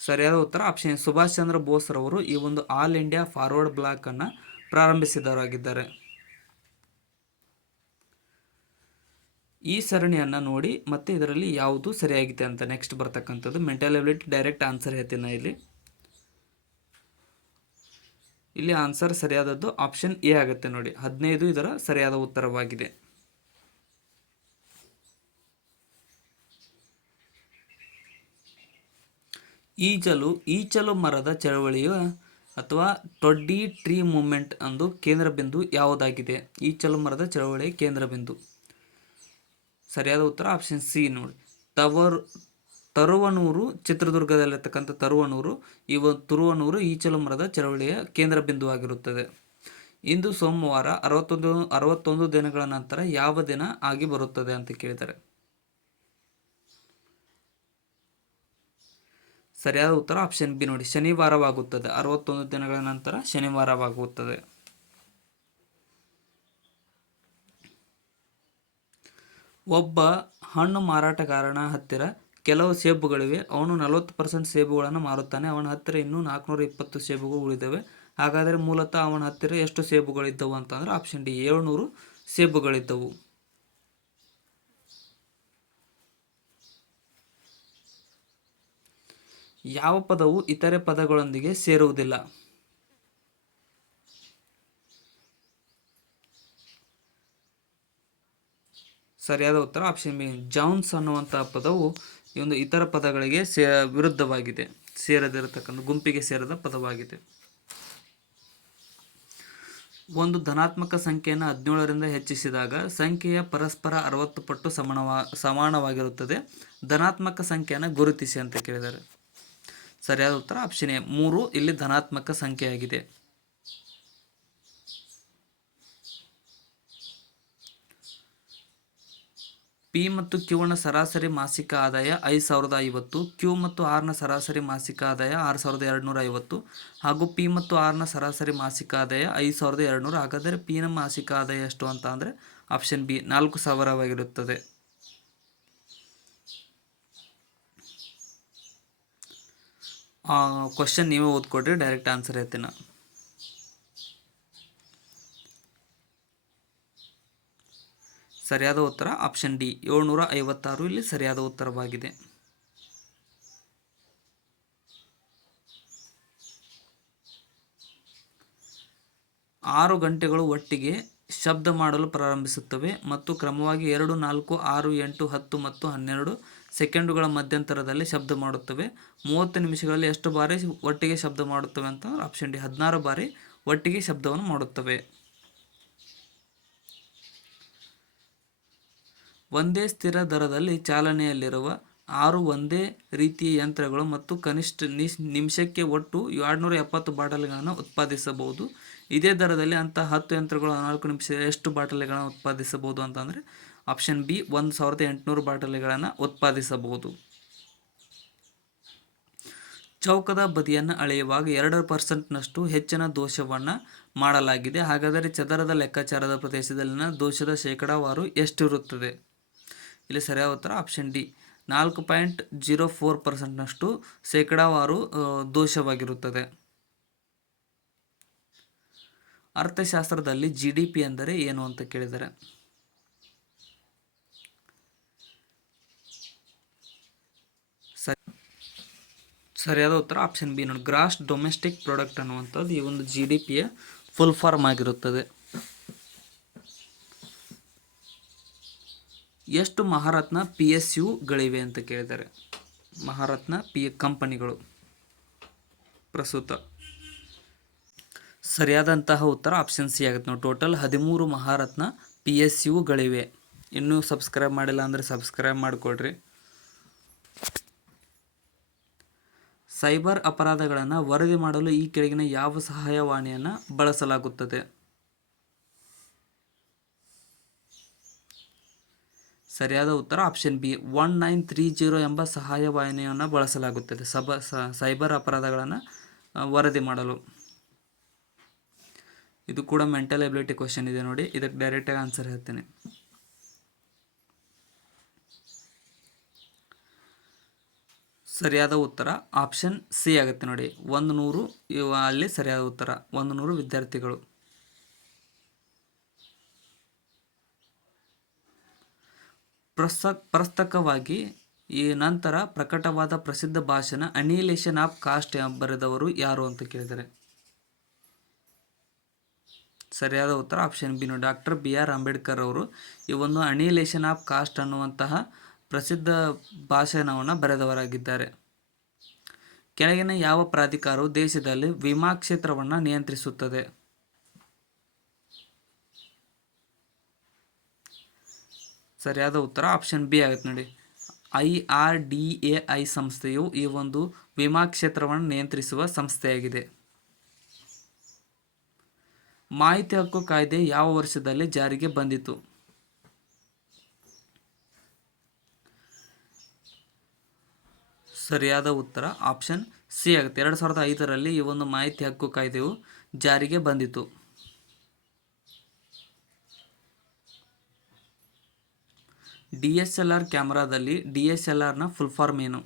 ಸರಿಯಾದ ಉತ್ತರ ಆಪ್ಷನ್ ಸುಭಾಷ್ ಚಂದ್ರ ಬೋಸ್ ರವರು ಈ ಒಂದು ಆಲ್ ಇಂಡಿಯಾ ಫಾರ್ವರ್ಡ್ ಬ್ಲಾಕ್ ಅನ್ನು ಪ್ರಾರಂಭಿಸಿದವರಾಗಿದ್ದಾರೆ. ಈ ಸರಣಿಯನ್ನು ನೋಡಿ ಮತ್ತೆ ಇದರಲ್ಲಿ ಯಾವುದು ಸರಿಯಾಗಿದೆ ಅಂತ ನೆಕ್ಸ್ಟ್ ಬರ್ತಕ್ಕಂಥದ್ದು ಮೆಂಟಲ್ ಎಬಿಲಿಟಿ ಡೈರೆಕ್ಟ್ ಆನ್ಸರ್ ಹೇಳ್ತೀನಿ. ಇಲ್ಲಿ ಆನ್ಸರ್ ಸರಿಯಾದದ್ದು ಆಪ್ಷನ್ ಎ ಆಗುತ್ತೆ ನೋಡಿ, 15 ಇದರ ಸರಿಯಾದ ಉತ್ತರವಾಗಿದೆ. ಈಚಲು ಮರದ ಚಳವಳಿಯ ಅಥವಾ ಟೊಡ್ಡಿ ಟ್ರೀ ಮೂವ್ಮೆಂಟ್ ಅಂದು ಕೇಂದ್ರ ಬಿಂದು ಯಾವುದಾಗಿದೆ? ಈಚಲು ಮರದ ಚಳವಳಿಯ ಕೇಂದ್ರ ಬಿಂದು ಸರಿಯಾದ ಉತ್ತರ ಆಪ್ಷನ್ ಸಿ ನೋಡಿ, ತರುವನೂರು. ಚಿತ್ರದುರ್ಗದಲ್ಲಿರ್ತಕ್ಕಂಥ ತರುವನೂರು ತುರುವನೂರು ಈಚಲು ಮರದ ಚಳವಳಿಯ ಕೇಂದ್ರ ಬಿಂದುವಾಗಿರುತ್ತದೆ. ಇಂದು ಸೋಮವಾರ 61 ದಿನಗಳ ನಂತರ ಯಾವ ದಿನ ಆಗಿ ಬರುತ್ತದೆ ಅಂತ ಕೇಳಿದ್ದಾರೆ. ಸರಿಯಾದ ಉತ್ತರ ಆಪ್ಷನ್ ಬಿ ನೋಡಿ, ಶನಿವಾರವಾಗುತ್ತದೆ. 61 ದಿನಗಳ ನಂತರ ಶನಿವಾರವಾಗುತ್ತದೆ. ಒಬ್ಬ ಹಣ್ಣು ಮಾರಾಟಗಾರನ ಹತ್ತಿರ ಕೆಲವು ಸೇಬುಗಳಿವೆ. ಅವನು 40% ಸೇಬುಗಳನ್ನು ಮಾರುತ್ತಾನೆ. ಅವನ ಹತ್ತಿರ ಇನ್ನೂ 420 ಸೇಬುಗಳು ಉಳಿದವೆ. ಹಾಗಾದರೆ ಮೂಲತಃ ಅವನ ಹತ್ತಿರ ಎಷ್ಟು ಸೇಬುಗಳಿದ್ದವು ಅಂತಂದ್ರೆ ಆಪ್ಷನ್ ಡಿ 700 ಸೇಬುಗಳಿದ್ದವು. ಯಾವ ಪದವು ಇತರೆ ಪದಗಳೊಂದಿಗೆ ಸೇರುವುದಿಲ್ಲ? ಸರಿಯಾದ ಉತ್ತರ ಆಪ್ಷನ್ ಬಿ, ಜೌನ್ಸ್ ಅನ್ನುವಂತಹ ಪದವು ಈ ಒಂದು ಇತರ ಪದಗಳಿಗೆ ವಿರುದ್ಧವಾಗಿದೆ, ಸೇರದಿರತಕ್ಕಂಥ ಗುಂಪಿಗೆ ಸೇರದ ಪದವಾಗಿದೆ. ಒಂದು ಧನಾತ್ಮಕ ಸಂಖ್ಯೆಯನ್ನು 17ರಿಂದ ಹೆಚ್ಚಿಸಿದಾಗ ಸಂಖ್ಯೆಯ ಪರಸ್ಪರ 60 ಪಟ್ಟು ಸಮಾನವಾಗಿರುತ್ತದೆ. ಧನಾತ್ಮಕ ಸಂಖ್ಯೆಯನ್ನು ಗುರುತಿಸಿ ಅಂತ ಕೇಳಿದ್ದಾರೆ. ಸರಿಯಾದ ಉತ್ತರ ಆಪ್ಷನ್ ಎ 3 ಇಲ್ಲಿ ಧನಾತ್ಮಕ ಸಂಖ್ಯೆಯಾಗಿದೆ. ಪಿ ಮತ್ತು ಕ್ಯೂನ ಸರಾಸರಿ ಮಾಸಿಕ ಆದಾಯ 5050, ಕ್ಯೂ ಮತ್ತು ಆರ್ನ ಸರಾಸರಿ ಮಾಸಿಕ ಆದಾಯ 6250 ಹಾಗೂ ಪಿ ಮತ್ತು ಆರ್ನ ಸರಾಸರಿ ಮಾಸಿಕ ಆದಾಯ 5200. ಹಾಗಾದರೆ ಪಿನ ಮಾಸಿಕ ಆದಾಯ ಎಷ್ಟು ಅಂತ ಅಂದರೆ ಆಪ್ಷನ್ ಬಿ 4000ವಾಗಿರುತ್ತದೆ. ಕ್ವಶನ್ ನೀವೇ ಓದ್ಕೊಡ್ರಿ, ಡೈರೆಕ್ಟ್ ಆನ್ಸರ್ ಹೇಳ್ತೀನಿ. ಸರಿಯಾದ ಉತ್ತರ ಆಪ್ಷನ್ ಡಿ 756 ಇಲ್ಲಿ ಸರಿಯಾದ ಉತ್ತರವಾಗಿದೆ. 6 ಗಂಟೆಗಳು ಒಟ್ಟಿಗೆ ಶಬ್ದ ಮಾಡಲು ಪ್ರಾರಂಭಿಸುತ್ತವೆ ಮತ್ತು ಕ್ರಮವಾಗಿ 2, 4, 6, 8, 10 ಮತ್ತು 12 ಸೆಕೆಂಡುಗಳ ಮಧ್ಯಂತರದಲ್ಲಿ ಶಬ್ದ ಮಾಡುತ್ತವೆ. 30 ನಿಮಿಷಗಳಲ್ಲಿ ಎಷ್ಟು ಬಾರಿ ಒಟ್ಟಿಗೆ ಶಬ್ದ ಮಾಡುತ್ತವೆ ಅಂತ ಆಪ್ಷನ್ ಡಿ 16 ಬಾರಿ ಒಟ್ಟಿಗೆ ಶಬ್ದವನ್ನು ಮಾಡುತ್ತವೆ. ಒಂದೇ ಸ್ಥಿರ ದರದಲ್ಲಿ ಚಾಲನೆಯಲ್ಲಿರುವ 6 ಒಂದೇ ರೀತಿಯ ಯಂತ್ರಗಳು ಮತ್ತು ಕನಿಷ್ಠ ನಿಮಿಷಕ್ಕೆ ಒಟ್ಟು 270 ಬಾಟಲಿಗಳನ್ನು ಉತ್ಪಾದಿಸಬಹುದು. ಇದೇ ದರದಲ್ಲಿ ಅಂತಹ 10 ಯಂತ್ರಗಳು 14 ನಿಮಿಷದಲ್ಲಿ ಎಷ್ಟು ಬಾಟಲಿಗಳನ್ನು ಉತ್ಪಾದಿಸಬಹುದು ಅಂತಂದರೆ ಆಪ್ಷನ್ ಬಿ 1800 ಬಾಟಲಿಗಳನ್ನು ಉತ್ಪಾದಿಸಬಹುದು. ಚೌಕದ ಬದಿಯನ್ನು ಅಳೆಯುವಾಗ 2% ಹೆಚ್ಚಿನ ದೋಷವನ್ನು ಮಾಡಲಾಗಿದೆ. ಹಾಗಾದರೆ ಚದರದ ಲೆಕ್ಕಾಚಾರದ ಪ್ರದೇಶದಲ್ಲಿನ ದೋಷದ ಶೇಕಡಾವಾರು ಎಷ್ಟಿರುತ್ತದೆ? ಇಲ್ಲಿ ಸರಿಯಾದ ಉತ್ತರ ಆಪ್ಷನ್ ಡಿ 4.04% ಶೇಕಡಾವಾರು ದೋಷವಾಗಿರುತ್ತದೆ. ಅರ್ಥಶಾಸ್ತ್ರದಲ್ಲಿ GDP ಎಂದರೆ ಏನು ಅಂತ ಕೇಳಿದರೆ ಸರಿಯಾದ ಉತ್ತರ ಆಪ್ಷನ್ ಬಿ ನೋಡಿ, ಗ್ರಾಸ್ ಡೊಮೆಸ್ಟಿಕ್ ಪ್ರಾಡಕ್ಟ್ ಅನ್ನುವಂಥದ್ದು ಈ ಒಂದು GDPಯ ಫುಲ್ ಫಾರ್ಮ್ ಆಗಿರುತ್ತದೆ. ಎಷ್ಟು ಮಹಾರತ್ನ PSUಗಳಿವೆ ಅಂತ ಕೇಳಿದ್ದಾರೆ. ಮಹಾರತ್ನ ಕಂಪನಿಗಳು ಪ್ರಸ್ತುತ ಸರಿಯಾದಂತಹ ಉತ್ತರ ಆಪ್ಷನ್ ಸಿ ಆಗುತ್ತೆ ನೋಡಿ. ಟೋಟಲ್ 13 ಮಹಾರತ್ನ PSUಗಳಿವೆ. ಇನ್ನೂ ಸಬ್ಸ್ಕ್ರೈಬ್ ಮಾಡಿಲ್ಲ ಅಂದರೆ ಸಬ್ಸ್ಕ್ರೈಬ್ ಮಾಡಿಕೊಡ್ರಿ. ಸೈಬರ್ ಅಪರಾಧಗಳನ್ನು ವರದಿ ಮಾಡಲು ಈ ಕೆಳಗಿನ ಯಾವ ಸಹಾಯವಾಣಿಯನ್ನು ಬಳಸಲಾಗುತ್ತದೆ? ಸರಿಯಾದ ಉತ್ತರ ಆಪ್ಷನ್ ಬಿ 1930 ಎಂಬ ಸಹಾಯವಾಹಿನಿಯನ್ನು ಬಳಸಲಾಗುತ್ತದೆ ಸೈಬರ್ ಅಪರಾಧಗಳನ್ನು ವರದಿ ಮಾಡಲು. ಇದು ಕೂಡ ಮೆಂಟಲ್ ಎಬಿಲಿಟಿ ಕ್ವಶನ್ ಇದೆ ನೋಡಿ, ಇದಕ್ಕೆ ಡೈರೆಕ್ಟಾಗಿ ಆನ್ಸರ್ ಹೇಳ್ತೇನೆ. ಸರಿಯಾದ ಉತ್ತರ ಆಪ್ಷನ್ ಸಿ ಆಗುತ್ತೆ ನೋಡಿ. 100 ಅಲ್ಲಿ ಸರಿಯಾದ ಉತ್ತರ 100 ವಿದ್ಯಾರ್ಥಿಗಳು. ಪ್ರಸಕ್ತವಾಗಿ ಈ ನಂತರ ಪ್ರಕಟವಾದ ಪ್ರಸಿದ್ಧ ಭಾಷಣ ಅನಿಹಿಲೇಷನ್ ಆಫ್ ಕಾಸ್ಟ್ ಬರೆದವರು ಯಾರು ಅಂತ ಕೇಳಿದರೆ ಸರಿಯಾದ ಉತ್ತರ ಆಪ್ಷನ್ ಬಿ ನೋಡಿ. ಡಾಕ್ಟರ್ BR ಅಂಬೇಡ್ಕರ್ ಅವರು ಈ ಒಂದು ಅನಿಹಿಲೇಷನ್ ಆಫ್ ಕಾಸ್ಟ್ ಅನ್ನುವಂತಹ ಪ್ರಸಿದ್ಧ ಭಾಷಣವನ್ನು ಬರೆದವರಾಗಿದ್ದಾರೆ. ಕೆಳಗಿನ ಯಾವ ಪ್ರಾಧಿಕಾರವು ದೇಶದಲ್ಲಿ ವಿಮಾ ಕ್ಷೇತ್ರವನ್ನು ನಿಯಂತ್ರಿಸುತ್ತದೆ? ಸರಿಯಾದ ಉತ್ತರ ಆಪ್ಷನ್ ಬಿ ಆಗುತ್ತೆ ನೋಡಿ. IRDAI ಸಂಸ್ಥೆಯು ಈ ಒಂದು ವಿಮಾ ಕ್ಷೇತ್ರವನ್ನು ನಿಯಂತ್ರಿಸುವ ಸಂಸ್ಥೆಯಾಗಿದೆ. ಮಾಹಿತಿ ಹಕ್ಕು ಕಾಯ್ದೆ ಯಾವ ವರ್ಷದಲ್ಲಿ ಜಾರಿಗೆ ಬಂದಿತು? ಸರಿಯಾದ ಉತ್ತರ ಆಪ್ಷನ್ ಸಿ ಆಗುತ್ತೆ. 2005ರಲ್ಲಿ ಈ ಒಂದು ಮಾಹಿತಿ ಹಕ್ಕು ಕಾಯ್ದೆಯು ಜಾರಿಗೆ ಬಂದಿತು. DSLR ಕ್ಯಾಮೆರಾದಲ್ಲಿ DSLRನ ಫುಲ್ ಫಾರ್ಮ್ ಏನು?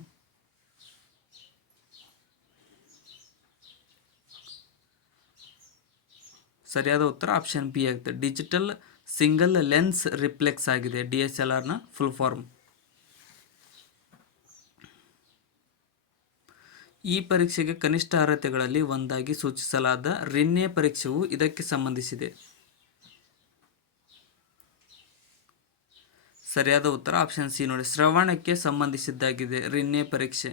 ಸರಿಯಾದ ಉತ್ತರ ಆಪ್ಷನ್ ಬಿ ಆಗುತ್ತೆ. ಡಿಜಿಟಲ್ ಸಿಂಗಲ್ ಲೆನ್ಸ್ ರಿಫ್ಲೆಕ್ಸ್ ಆಗಿದೆ DSLRನ ಫುಲ್ ಫಾರ್ಮ್. ಈ ಪರೀಕ್ಷೆಗೆ ಕನಿಷ್ಠ ಅರ್ಹತೆಗಳಲ್ಲಿ ಒಂದಾಗಿ ಸೂಚಿಸಲಾದ ರಿನ್ನೆ ಪರೀಕ್ಷೆಯು ಇದಕ್ಕೆ ಸಂಬಂಧಿಸಿದೆ. ಸರಿಯಾದ ಉತ್ತರ ಆಪ್ಷನ್ ಸಿ ನೋಡಿ. ಶ್ರವಣಕ್ಕೆ ಸಂಬಂಧಿಸಿದ್ದಾಗಿದೆ ರಿನ್ನೆ ಪರೀಕ್ಷೆ.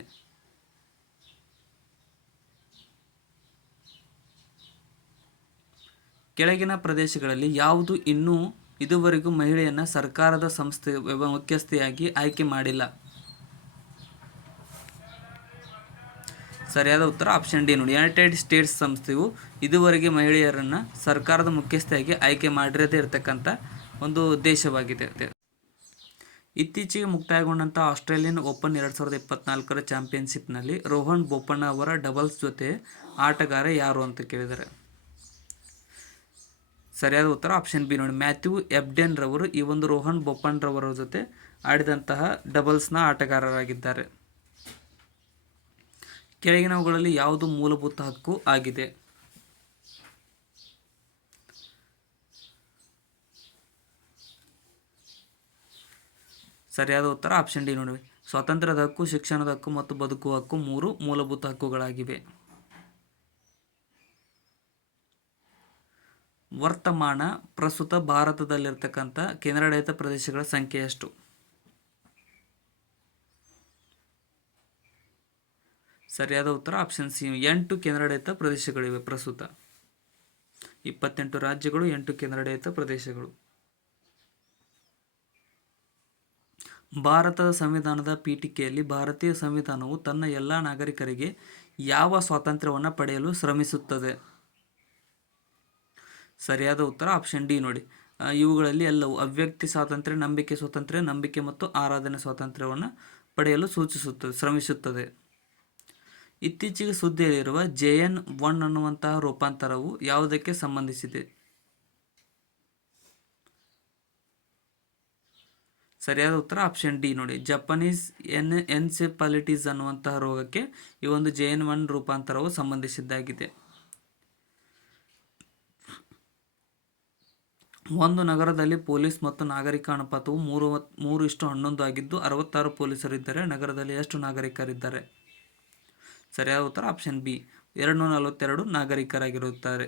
ಕೆಳಗಿನ ಪ್ರದೇಶಗಳಲ್ಲಿ ಯಾವುದು ಇನ್ನೂ ಇದುವರೆಗೂ ಮಹಿಳೆಯನ್ನು ಸರ್ಕಾರದ ಸಂಸ್ಥೆ ಮುಖ್ಯಸ್ಥೆಯಾಗಿ ಆಯ್ಕೆ ಮಾಡಿಲ್ಲ? ಸರಿಯಾದ ಉತ್ತರ ಆಪ್ಷನ್ ಡಿ ನೋಡಿ. ಯುನೈಟೆಡ್ ಸ್ಟೇಟ್ಸ್ ಸಂಸ್ಥೆಯು ಇದುವರೆಗೆ ಮಹಿಳೆಯರನ್ನು ಸರ್ಕಾರದ ಮುಖ್ಯಸ್ಥೆಯಾಗಿ ಆಯ್ಕೆ ಮಾಡಿರದೇ ಇರತಕ್ಕಂಥ ಒಂದು ದೇಶವಾಗಿದೆ. ಇತ್ತೀಚೆಗೆ ಮುಕ್ತಾಯಗೊಂಡಂಥ ಆಸ್ಟ್ರೇಲಿಯನ್ ಓಪನ್ 2024ರ ಚಾಂಪಿಯನ್ಶಿಪ್ನಲ್ಲಿ ರೋಹನ್ ಬೋಪಣ್ಣ ಅವರ ಡಬಲ್ಸ್ ಜೊತೆ ಆಟಗಾರ ಯಾರು ಅಂತ ಕೇಳಿದ್ದಾರೆ. ಸರಿಯಾದ ಉತ್ತರ ಆಪ್ಷನ್ ಬಿ ನೋಡಿ. ಮ್ಯಾಥ್ಯೂ ಎಬ್ಡೆನ್ ರವರು ಈ ಒಂದು ರೋಹನ್ ಬೋಪಣ್ಣರವರ ಜೊತೆ ಆಡಿದಂತಹ ಡಬಲ್ಸ್ನ ಆಟಗಾರರಾಗಿದ್ದಾರೆ. ಕೆಳಗಿನವುಗಳಲ್ಲಿ ಯಾವುದು ಮೂಲಭೂತ ಹಕ್ಕು ಆಗಿದೆ? ಸರಿಯಾದ ಉತ್ತರ ಆಪ್ಷನ್ ಡಿ ನೋಡಿ. ಸ್ವಾತಂತ್ರ್ಯದ ಹಕ್ಕು, ಶಿಕ್ಷಣದ ಹಕ್ಕು ಮತ್ತು ಬದುಕುವ ಹಕ್ಕು 3 ಮೂಲಭೂತ ಹಕ್ಕುಗಳಾಗಿವೆ. ಪ್ರಸ್ತುತ ಭಾರತದಲ್ಲಿರ್ತಕ್ಕಂಥ ಕೇಂದ್ರಾಡಳಿತ ಪ್ರದೇಶಗಳ ಸಂಖ್ಯೆ ಎಷ್ಟು? ಸರಿಯಾದ ಉತ್ತರ ಆಪ್ಷನ್ ಸಿ 8 ಕೇಂದ್ರಾಡಳಿತ ಪ್ರದೇಶಗಳಿವೆ ಪ್ರಸ್ತುತ. 28 ರಾಜ್ಯಗಳು, 8 ಕೇಂದ್ರಾಡಳಿತ ಪ್ರದೇಶಗಳು. ಭಾರತದ ಸಂವಿಧಾನದ ಪೀಠಿಕೆಯಲ್ಲಿ ಭಾರತೀಯ ಸಂವಿಧಾನವು ತನ್ನ ಎಲ್ಲ ನಾಗರಿಕರಿಗೆ ಯಾವ ಸ್ವಾತಂತ್ರ್ಯವನ್ನು ಪಡೆಯಲು ಶ್ರಮಿಸುತ್ತದೆ? ಸರಿಯಾದ ಉತ್ತರ ಆಪ್ಷನ್ ಡಿ ನೋಡಿ. ಇವುಗಳಲ್ಲಿ ಎಲ್ಲವೂ ಅಭಿವ್ಯಕ್ತಿ ಸ್ವಾತಂತ್ರ್ಯ, ನಂಬಿಕೆ ಸ್ವಾತಂತ್ರ್ಯ, ನಂಬಿಕೆ ಮತ್ತು ಆರಾಧನೆ ಸ್ವಾತಂತ್ರ್ಯವನ್ನು ಪಡೆಯಲು ಶ್ರಮಿಸುತ್ತದೆ. ಇತ್ತೀಚೆಗೆ ಸುದ್ದಿಯಲ್ಲಿರುವ JN-1 ಅನ್ನುವಂತಹ ರೂಪಾಂತರವು ಯಾವುದಕ್ಕೆ ಸಂಬಂಧಿಸಿದೆ? ಸರಿಯಾದ ಉತ್ತರ ಆಪ್ಷನ್ ಡಿ ನೋಡಿ. ಜಪಾನೀಸ್ ಎನ್ಸೆಫಾಲಿಟಿಸ್ ಅನ್ನುವಂತಹ ರೋಗಕ್ಕೆ ಈ ಒಂದು JN-1 ರೂಪಾಂತರವು ಸಂಬಂಧಿಸಿದ್ದಾಗಿದೆ. ಒಂದು ನಗರದಲ್ಲಿ ಪೊಲೀಸ್ ಮತ್ತು ನಾಗರಿಕ ಅನುಪಾತವು 3:11 ಆಗಿದ್ದು 66 ಪೊಲೀಸರು ಇದ್ದರೆ ನಗರದಲ್ಲಿ ಎಷ್ಟು ನಾಗರಿಕರಿದ್ದಾರೆ? ಸರಿಯಾದ ಉತ್ತರ ಆಪ್ಷನ್ ಬಿ 242 ನಾಗರಿಕರಾಗಿರುತ್ತಾರೆ.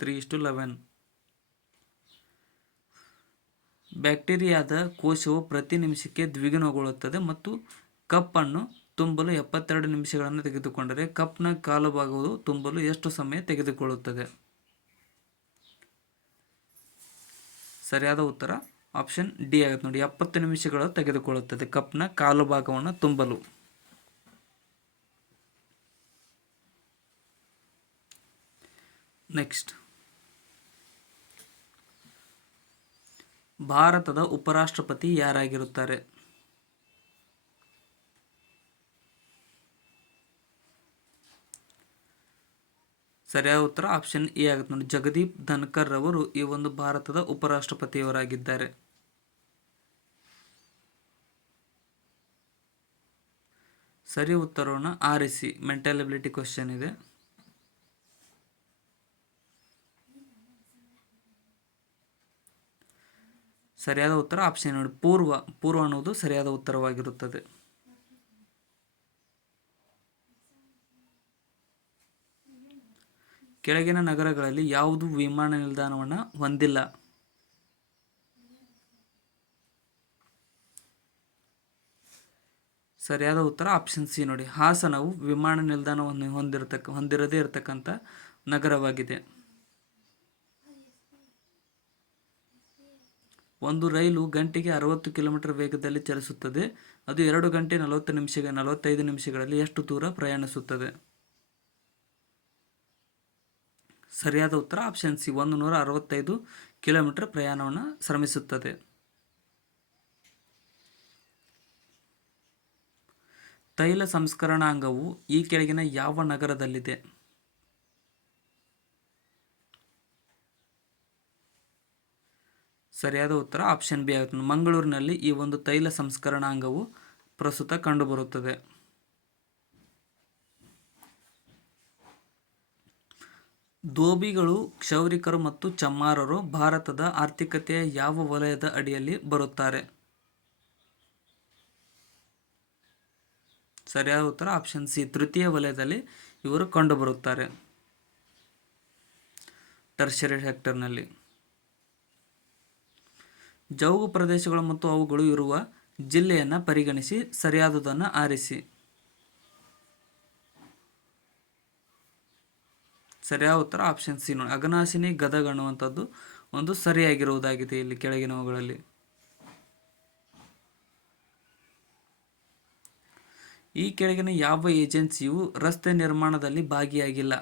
3:11. ಬ್ಯಾಕ್ಟೀರಿಯಾದ ಕೋಶವು ಪ್ರತಿ ನಿಮಿಷಕ್ಕೆ ದ್ವಿಗುಣಗೊಳ್ಳುತ್ತದೆ ಮತ್ತು ಕಪ್ಪನ್ನು ತುಂಬಲು 72 ನಿಮಿಷಗಳನ್ನು ತೆಗೆದುಕೊಂಡರೆ ಕಪ್ನ ಕಾಲು ಭಾಗವು ತುಂಬಲು ಎಷ್ಟು ಸಮಯ ತೆಗೆದುಕೊಳ್ಳುತ್ತದೆ? ಸರಿಯಾದ ಉತ್ತರ ಆಪ್ಷನ್ ಡಿ ಆಗುತ್ತೆ ನೋಡಿ, 70 ನಿಮಿಷಗಳು ತೆಗೆದುಕೊಳ್ಳುತ್ತದೆ ಕಪ್ನ ಕಾಲು ಭಾಗವನ್ನು ತುಂಬಲು. ನೆಕ್ಸ್ಟ್, ಭಾರತದ ಉಪರಾಷ್ಟ್ರಪತಿ ಯಾರಾಗಿರುತ್ತಾರೆ? ಸರಿಯಾದ ಉತ್ತರ ಆಪ್ಷನ್ ಎ ಆಗುತ್ತೆ ನೋಡಿ, ಜಗದೀಪ್ ಧನ್ಕರ್ ರವರು ಈ ಒಂದು ಭಾರತದ ಉಪರಾಷ್ಟ್ರಪತಿಯವರಾಗಿದ್ದಾರೆ. ಸರಿ ಉತ್ತರವನ್ನು ಆರಿಸಿ. ಮೆಂಟಲ್ ಎಬಿಲಿಟಿ ಕ್ವಶನ್ ಇದೆ. ಸರಿಯಾದ ಉತ್ತರ ಆಪ್ಷನ್ ನೋಡಿ, ಪೂರ್ವ ಅನ್ನುವುದು ಸರಿಯಾದ ಉತ್ತರವಾಗಿರುತ್ತದೆ. ಕೆಳಗಿನ ನಗರಗಳಲ್ಲಿ ಯಾವುದು ವಿಮಾನ ನಿಲ್ದಾಣವನ್ನು ಹೊಂದಿಲ್ಲ? ಸರಿಯಾದ ಉತ್ತರ ಆಪ್ಷನ್ ಸಿ ನೋಡಿ, ಹಾಸನವು ವಿಮಾನ ನಿಲ್ದಾಣವನ್ನು ಹೊಂದಿರದೇ ಇರತಕ್ಕಂಥ ನಗರವಾಗಿದೆ. ಒಂದು ರೈಲು ಗಂಟೆಗೆ 60 ಕಿಲೋಮೀಟರ್ ವೇಗದಲ್ಲಿ ಚಲಿಸುತ್ತದೆ. ಅದು 2 ಗಂಟೆ 45 ನಿಮಿಷಗಳಲ್ಲಿ ಎಷ್ಟು ದೂರ ಪ್ರಯಾಣಿಸುತ್ತದೆ? ಸರಿಯಾದ ಉತ್ತರ ಆಪ್ಷನ್ ಸಿ 165 ಕಿಲೋಮೀಟರ್ ಪ್ರಯಾಣವನ್ನು ಶ್ರಮಿಸುತ್ತದೆ. ತೈಲ ಸಂಸ್ಕರಣಾಂಗವು ಈ ಕೆಳಗಿನ ಯಾವ ನಗರದಲ್ಲಿದೆ? ಸರಿಯಾದ ಉತ್ತರ ಆಪ್ಷನ್ ಬಿ ಆಗುತ್ತೆ. ಮಂಗಳೂರಿನಲ್ಲಿ ಈ ಒಂದು ತೈಲ ಸಂಸ್ಕರಣಾಂಗವು ಪ್ರಸ್ತುತ ಕಂಡುಬರುತ್ತದೆ. ಧೋಬಿಗಳು, ಕ್ಷೌರಿಕರು ಮತ್ತು ಚಮ್ಮಾರರು ಭಾರತದ ಆರ್ಥಿಕತೆಯ ಯಾವ ವಲಯದ ಅಡಿಯಲ್ಲಿ ಬರುತ್ತಾರೆ? ಸರಿಯಾದ ಉತ್ತರ ಆಪ್ಷನ್ ಸಿ ತೃತೀಯ ವಲಯದಲ್ಲಿ ಇವರು ಕಂಡುಬರುತ್ತಾರೆ, ಟರ್ಷರಿ ಸೆಕ್ಟರ್ನಲ್ಲಿ. ಜೌಗು ಪ್ರದೇಶಗಳು ಮತ್ತು ಅವುಗಳು ಇರುವ ಜಿಲ್ಲೆಯನ್ನು ಪರಿಗಣಿಸಿ ಸರಿಯಾದುದನ್ನು ಆರಿಸಿ. ಸರಿಯಾದ ಉತ್ತರ ಆಪ್ಷನ್ ಸಿ ನೋಡಿ, ಅಘನಾಶಿನಿ ಗದಗ ಅನ್ನುವಂಥದ್ದು ಒಂದು ಸರಿಯಾಗಿರುವುದಾಗಿದೆ ಇಲ್ಲಿ ಕೆಳಗಿನವುಗಳಲ್ಲಿ. ಈ ಕೆಳಗಿನ ಯಾವ ಏಜೆನ್ಸಿಯು ರಸ್ತೆ ನಿರ್ಮಾಣದಲ್ಲಿ ಭಾಗಿಯಾಗಿಲ್ಲ?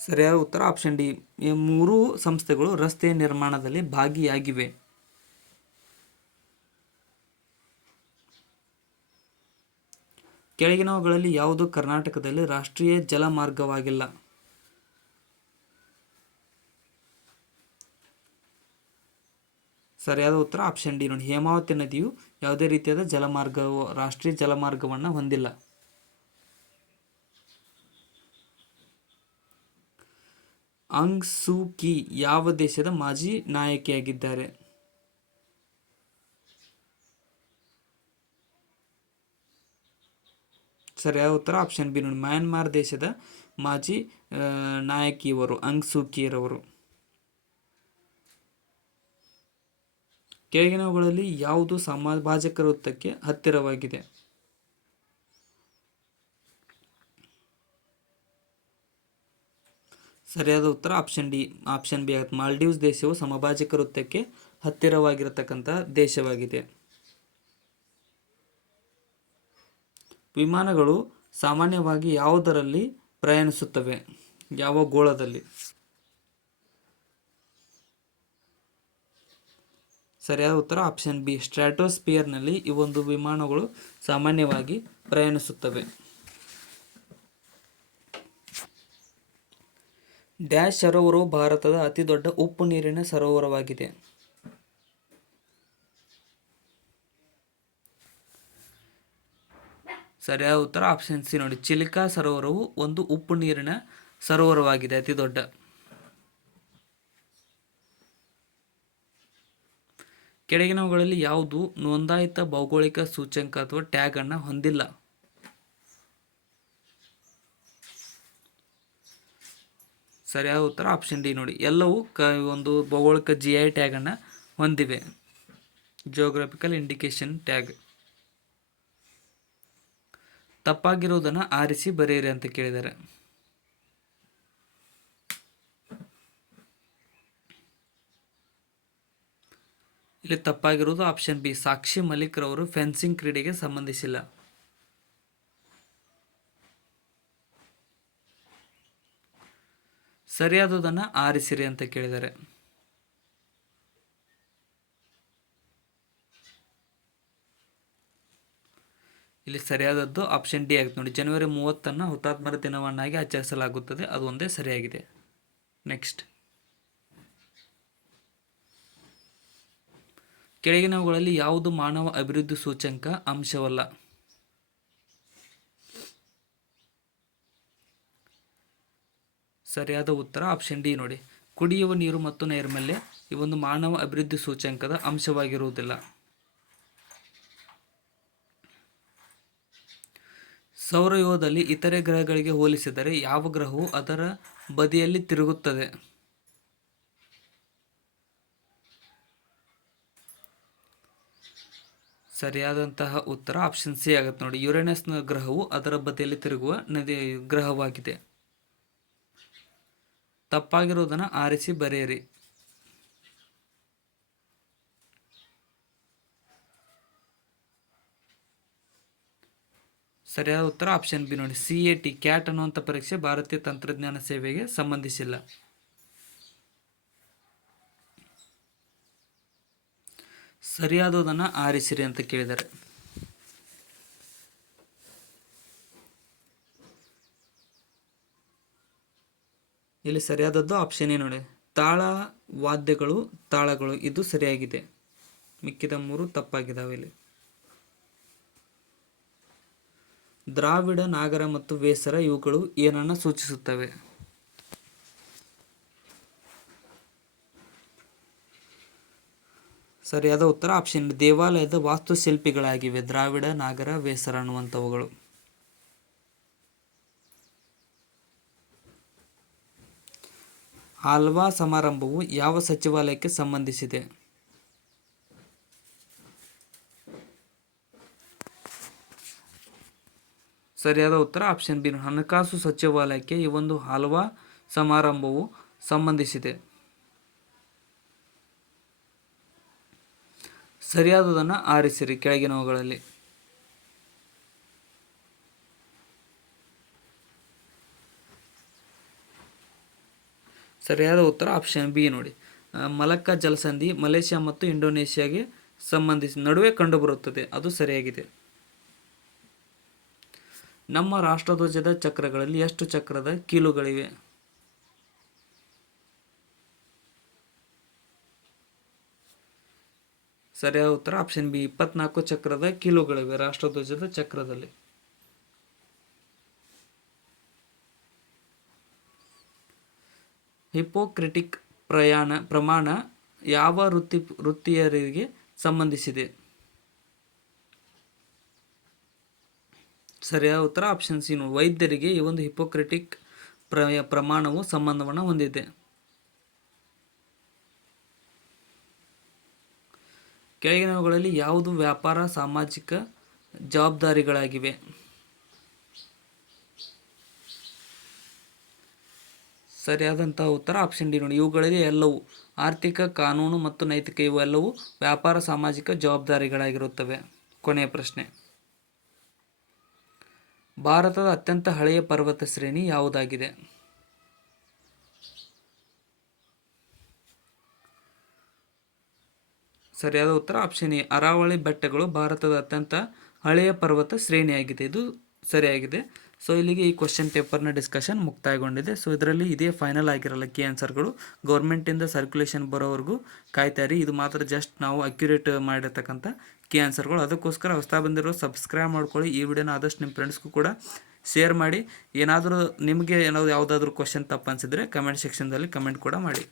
ಸರಿಯಾದ ಉತ್ತರ ಆಪ್ಷನ್ ಡಿ, ಈ 3 ಸಂಸ್ಥೆಗಳು ರಸ್ತೆ ನಿರ್ಮಾಣದಲ್ಲಿ ಭಾಗಿಯಾಗಿವೆ. ಕೆಳಗಿನವುಗಳಲ್ಲಿ ಯಾವುದು ಕರ್ನಾಟಕದಲ್ಲಿ ರಾಷ್ಟ್ರೀಯ ಜಲಮಾರ್ಗವಾಗಿಲ್ಲ? ಸರಿಯಾದ ಉತ್ತರ ಆಪ್ಷನ್ ಡಿ ನೋಡಿ, ಹೇಮಾವತಿ ನದಿಯು ಯಾವುದೇ ರೀತಿಯಾದ ರಾಷ್ಟ್ರೀಯ ಜಲಮಾರ್ಗವನ್ನು ಹೊಂದಿಲ್ಲ. ಆಂಗ್ ಸೂ ಕಿ ಯಾವ ದೇಶದ ಮಾಜಿ ನಾಯಕಿಯಾಗಿದ್ದಾರೆ? ಸರಿಯಾದ ಉತ್ತರ ಆಪ್ಷನ್ ಬಿ ನೋಡಿ, ಮ್ಯಾನ್ಮಾರ್ ದೇಶದ ಮಾಜಿ ನಾಯಕಿಯವರು ಆಂಗ್ ಸೂ ಕಿ ರವರು. ಕೆಳಗಿನವುಗಳಲ್ಲಿ ಯಾವುದು ಸಾಮಾಜಿಕ ವೃತ್ತಕ್ಕೆ ಹತ್ತಿರವಾಗಿದೆ? ಸರಿಯಾದ ಉತ್ತರ ಆಪ್ಷನ್ ಬಿ ಆಗುತ್ತೆ. ಮಾಲ್ಡೀವ್ಸ್ ದೇಶವು ಸಮಭಾಜಕ ವೃತ್ತಕ್ಕೆ ಹತ್ತಿರವಾಗಿರತಕ್ಕಂಥ ದೇಶವಾಗಿದೆ. ವಿಮಾನಗಳು ಸಾಮಾನ್ಯವಾಗಿ ಯಾವುದರಲ್ಲಿ ಪ್ರಯಾಣಿಸುತ್ತವೆ? ಯಾವ ಗೋಳದಲ್ಲಿ? ಸರಿಯಾದ ಉತ್ತರ ಆಪ್ಷನ್ ಬಿ ಸ್ಟ್ರಾಟೋಸ್ಪಿಯರ್ನಲ್ಲಿ ಈ ಒಂದು ವಿಮಾನಗಳು ಸಾಮಾನ್ಯವಾಗಿ ಪ್ರಯಾಣಿಸುತ್ತವೆ. ಡ್ಯಾಶ್ ಸರೋವರವು ಭಾರತದ ಅತಿ ದೊಡ್ಡ ಉಪ್ಪು ನೀರಿನ ಸರೋವರವಾಗಿದೆ. ಸರಿಯಾದ ಉತ್ತರ ಆಪ್ಷನ್ ಸಿ ನೋಡಿ, ಚಿಲಿಕಾ ಸರೋವರವು ಒಂದು ಉಪ್ಪು ನೀರಿನ ಸರೋವರವಾಗಿದೆ, ಅತಿ ದೊಡ್ಡ. ಕೆಳಗಿನವುಗಳಲ್ಲಿ ಯಾವುದು ನೋಂದಾಯಿತ ಭೌಗೋಳಿಕ ಸೂಚ್ಯಂಕ ಅಥವಾ ಟ್ಯಾಗ್ ಅನ್ನು ಹೊಂದಿಲ್ಲ? ಸರಿಯಾದ ಉತ್ತರ ಆಪ್ಷನ್ ಡಿ ನೋಡಿ, ಎಲ್ಲವೂ ಒಂದು ಭೌಗೋಳಿಕ GI ಟ್ಯಾಗ್ ಅನ್ನು ಹೊಂದಿವೆ. Geographical indication tag. ತಪ್ಪಾಗಿರುವುದನ್ನು ಆರಿಸಿ ಬರೆಯಿರಿ ಅಂತ ಕೇಳಿದ್ದಾರೆ. ಇಲ್ಲಿ ತಪ್ಪಾಗಿರುವುದು ಆಪ್ಷನ್ ಬಿ, ಸಾಕ್ಷಿ ಮಲಿಕ್ ರವರು ಫೆನ್ಸಿಂಗ್ ಕ್ರೀಡೆಗೆ ಸಂಬಂಧಿಸಿಲ್ಲ. ಸರಿಯಾದುದನ್ನು ಆರಿಸಿರಿ ಅಂತ ಕೇಳಿದ್ದಾರೆ. ಇಲ್ಲಿ ಸರಿಯಾದದ್ದು ಆಪ್ಷನ್ ಡಿ ಆಗುತ್ತೆ ನೋಡಿ. ಜನವರಿ 30 ಹುತಾತ್ಮರ ದಿನವನ್ನಾಗಿ ಆಚರಿಸಲಾಗುತ್ತದೆ. ಅದು ಒಂದೇ ಸರಿಯಾಗಿದೆ. ನೆಕ್ಸ್ಟ್, ಕೆಳಗಿನವುಗಳಲ್ಲಿ ಯಾವುದು ಮಾನವ ಅಭಿವೃದ್ಧಿ ಸೂಚ್ಯಂಕ ಅಂಶವಲ್ಲ? ಸರಿಯಾದ ಉತ್ತರ ಆಪ್ಷನ್ ಡಿ ನೋಡಿ. ಕುಡಿಯುವ ನೀರು ಮತ್ತು ನೈರ್ಮಲ್ಯ ಈ ಒಂದು ಮಾನವ ಅಭಿವೃದ್ಧಿ ಸೂಚ್ಯಂಕದ ಅಂಶವಾಗಿರುವುದಿಲ್ಲ. ಸೌರವ್ಯೂಹದಲ್ಲಿ ಇತರೆ ಗ್ರಹಗಳಿಗೆ ಹೋಲಿಸಿದರೆ ಯಾವ ಗ್ರಹವು ಅದರ ಬದಿಯಲ್ಲಿ ತಿರುಗುತ್ತದೆ? ಸರಿಯಾದಂತಹ ಉತ್ತರ ಆಪ್ಷನ್ ಸಿ ಆಗುತ್ತೆ ನೋಡಿ. ಯುರೇನಸ್ನ ಗ್ರಹವು ಅದರ ಬದಿಯಲ್ಲಿ ತಿರುಗುವ ಗ್ರಹವಾಗಿದೆ. ತಪ್ಪಾಗಿರುವುದನ್ನು ಆರಿಸಿ ಬರೆಯಿರಿ. ಸರಿಯಾದ ಉತ್ತರ ಆಪ್ಷನ್ ಬಿ ನೋಡಿ. CAT ಕ್ಯಾಟ್ ಅನ್ನುವಂಥ ಪರೀಕ್ಷೆ ಭಾರತೀಯ ತಂತ್ರಜ್ಞಾನ ಸೇವೆಗೆ ಸಂಬಂಧಿಸಿಲ್ಲ. ಸರಿಯಾದದನ್ನು ಆರಿಸಿರಿ ಅಂತ ಕೇಳಿದ್ದಾರೆ. ಇಲ್ಲಿ ಸರಿಯಾದದ್ದು ಆಪ್ಷನ್ ಎ ನೋಡಿ. ತಾಳ ವಾದ್ಯಗಳು ತಾಳಗಳು ಇದು ಸರಿಯಾಗಿದೆ. ಮಿಕ್ಕಿದ 3 ತಪ್ಪಾಗಿದ್ದಾವೆ. ಇಲ್ಲಿ ದ್ರಾವಿಡ, ನಾಗರ ಮತ್ತು ವೇಸರ ಇವುಗಳು ಏನನ್ನು ಸೂಚಿಸುತ್ತವೆ? ಸರಿಯಾದ ಉತ್ತರ ಆಪ್ಷನ್ ದೇವಾಲಯದ ವಾಸ್ತುಶಿಲ್ಪಿಗಳಾಗಿವೆ ದ್ರಾವಿಡ, ನಾಗರ, ವೇಸರ ಅನ್ನುವಂಥವುಗಳು. ಆಲ್ವಾ ಸಮಾರಂಭವು ಯಾವ ಸಚಿವಾಲಯಕ್ಕೆ ಸಂಬಂಧಿಸಿದೆ? ಸರಿಯಾದ ಉತ್ತರ ಆಪ್ಷನ್ ಬಿ ಹಣಕಾಸು ಸಚಿವಾಲಯಕ್ಕೆ ಈ ಒಂದು ಆಲ್ವಾ ಸಮಾರಂಭವು ಸಂಬಂಧಿಸಿದೆ. ಸರಿಯಾದದನ್ನು ಆರಿಸಿರಿ ಕೆಳಗಿನವುಗಳಲ್ಲಿ. ಸರಿಯಾದ ಉತ್ತರ ಆಪ್ಷನ್ ಬಿ ನೋಡಿ. ಮಲಕ್ಕಾ ಜಲಸಂಧಿ ಮಲೇಷ್ಯಾ ಮತ್ತು ಇಂಡೋನೇಷ್ಯಾಗೆ ನಡುವೆ ಕಂಡುಬರುತ್ತದೆ. ಅದು ಸರಿಯಾಗಿದೆ. ನಮ್ಮ ರಾಷ್ಟ್ರಧ್ವಜದ ಚಕ್ರಗಳಲ್ಲಿ ಎಷ್ಟು ಚಕ್ರದ ಕೀಲುಗಳಿವೆ? ಸರಿಯಾದ ಉತ್ತರ ಆಪ್ಷನ್ ಬಿ 24 ಚಕ್ರದ ಕೀಲುಗಳಿವೆ ರಾಷ್ಟ್ರಧ್ವಜದ ಚಕ್ರದಲ್ಲಿ. ಹಿಪೋಕ್ರೆಟಿಕ್ ಪ್ರಮಾಣ ಯಾವ ವೃತ್ತಿಯರಿಗೆ ಸಂಬಂಧಿಸಿದೆ? ಸರಿಯಾದ ಉತ್ತರ ಆಪ್ಷನ್ ಸಿ ವೈದ್ಯರಿಗೆ ಈ ಒಂದು ಹಿಪೋಕ್ರೆಟಿಕ್ ಪ್ರಮಾಣವು ಸಂಬಂಧವನ್ನು ಹೊಂದಿದೆ. ಕೆಳಗಿನವುಗಳಲ್ಲಿ ಯಾವುದು ವ್ಯಾಪಾರ ಸಾಮಾಜಿಕ ಜವಾಬ್ದಾರಿಗಳಾಗಿವೆ? ಸರಿಯಾದಂತಹ ಉತ್ತರ ಆಪ್ಷನ್ ಡಿ ನೋಡಿ. ಇವುಗಳಲ್ಲಿ ಎಲ್ಲವೂ ಆರ್ಥಿಕ, ಕಾನೂನು ಮತ್ತು ನೈತಿಕ ಇವೆಲ್ಲವೂ ವ್ಯಾಪಾರ ಸಾಮಾಜಿಕ ಜವಾಬ್ದಾರಿಗಳಾಗಿರುತ್ತವೆ. ಕೊನೆಯ ಪ್ರಶ್ನೆ, ಭಾರತದ ಅತ್ಯಂತ ಹಳೆಯ ಪರ್ವತ ಶ್ರೇಣಿ ಯಾವುದಾಗಿದೆ? ಸರಿಯಾದ ಉತ್ತರ ಆಪ್ಷನ್ ಎ ಅರಾವಳಿ ಬೆಟ್ಟಗಳು ಭಾರತದ ಅತ್ಯಂತ ಹಳೆಯ ಪರ್ವತ ಶ್ರೇಣಿಯಾಗಿದೆ. ಇದು ಸರಿಯಾಗಿದೆ. ಸೊ ಇಲ್ಲಿಗೆ ಈ ಕ್ವಶನ್ ಪೇಪರ್ನ ಡಿಸ್ಕಷನ್ ಮುಕ್ತಾಯಗೊಂಡಿದೆ. ಸೊ ಇದರಲ್ಲಿ ಇದೇ ಫೈನಲ್ ಆಗಿರಲ್ಲ ಕೀ ಆನ್ಸರ್ಗಳು. ಗೌರ್ಮೆಂಟಿಂದ ಸರ್ಕ್ಯುಲೇಷನ್ ಬರೋವರೆಗೂ ಕಾಯ್ತಾಯಿರಿ. ಇದು ಮಾತ್ರ ಜಸ್ಟ್ ನಾವು ಅಕ್ಯುರೇಟ್ ಮಾಡಿರ್ತಕ್ಕಂಥ ಕೀ ಆನ್ಸರ್ಗಳು. ಅದಕ್ಕೋಸ್ಕರ ಹೊಸ ಬಂದಿರೋ ಸಬ್ಸ್ಕ್ರೈಬ್ ಮಾಡ್ಕೊಳ್ಳಿ. ಈ ವಿಡಿಯೋನ ಆದಷ್ಟು ನಿಮ್ಮ ಫ್ರೆಂಡ್ಸ್ಗೂ ಕೂಡ ಶೇರ್ ಮಾಡಿ. ಏನಾದರೂ ನಿಮಗೆ ಯಾವುದಾದ್ರೂ ಕ್ವಶನ್ ತಪ್ಪು ಅನಿಸಿದರೆ ಕಮೆಂಟ್ ಸೆಕ್ಷನ್ದಲ್ಲಿ ಕಮೆಂಟ್ ಕೂಡ ಮಾಡಿ.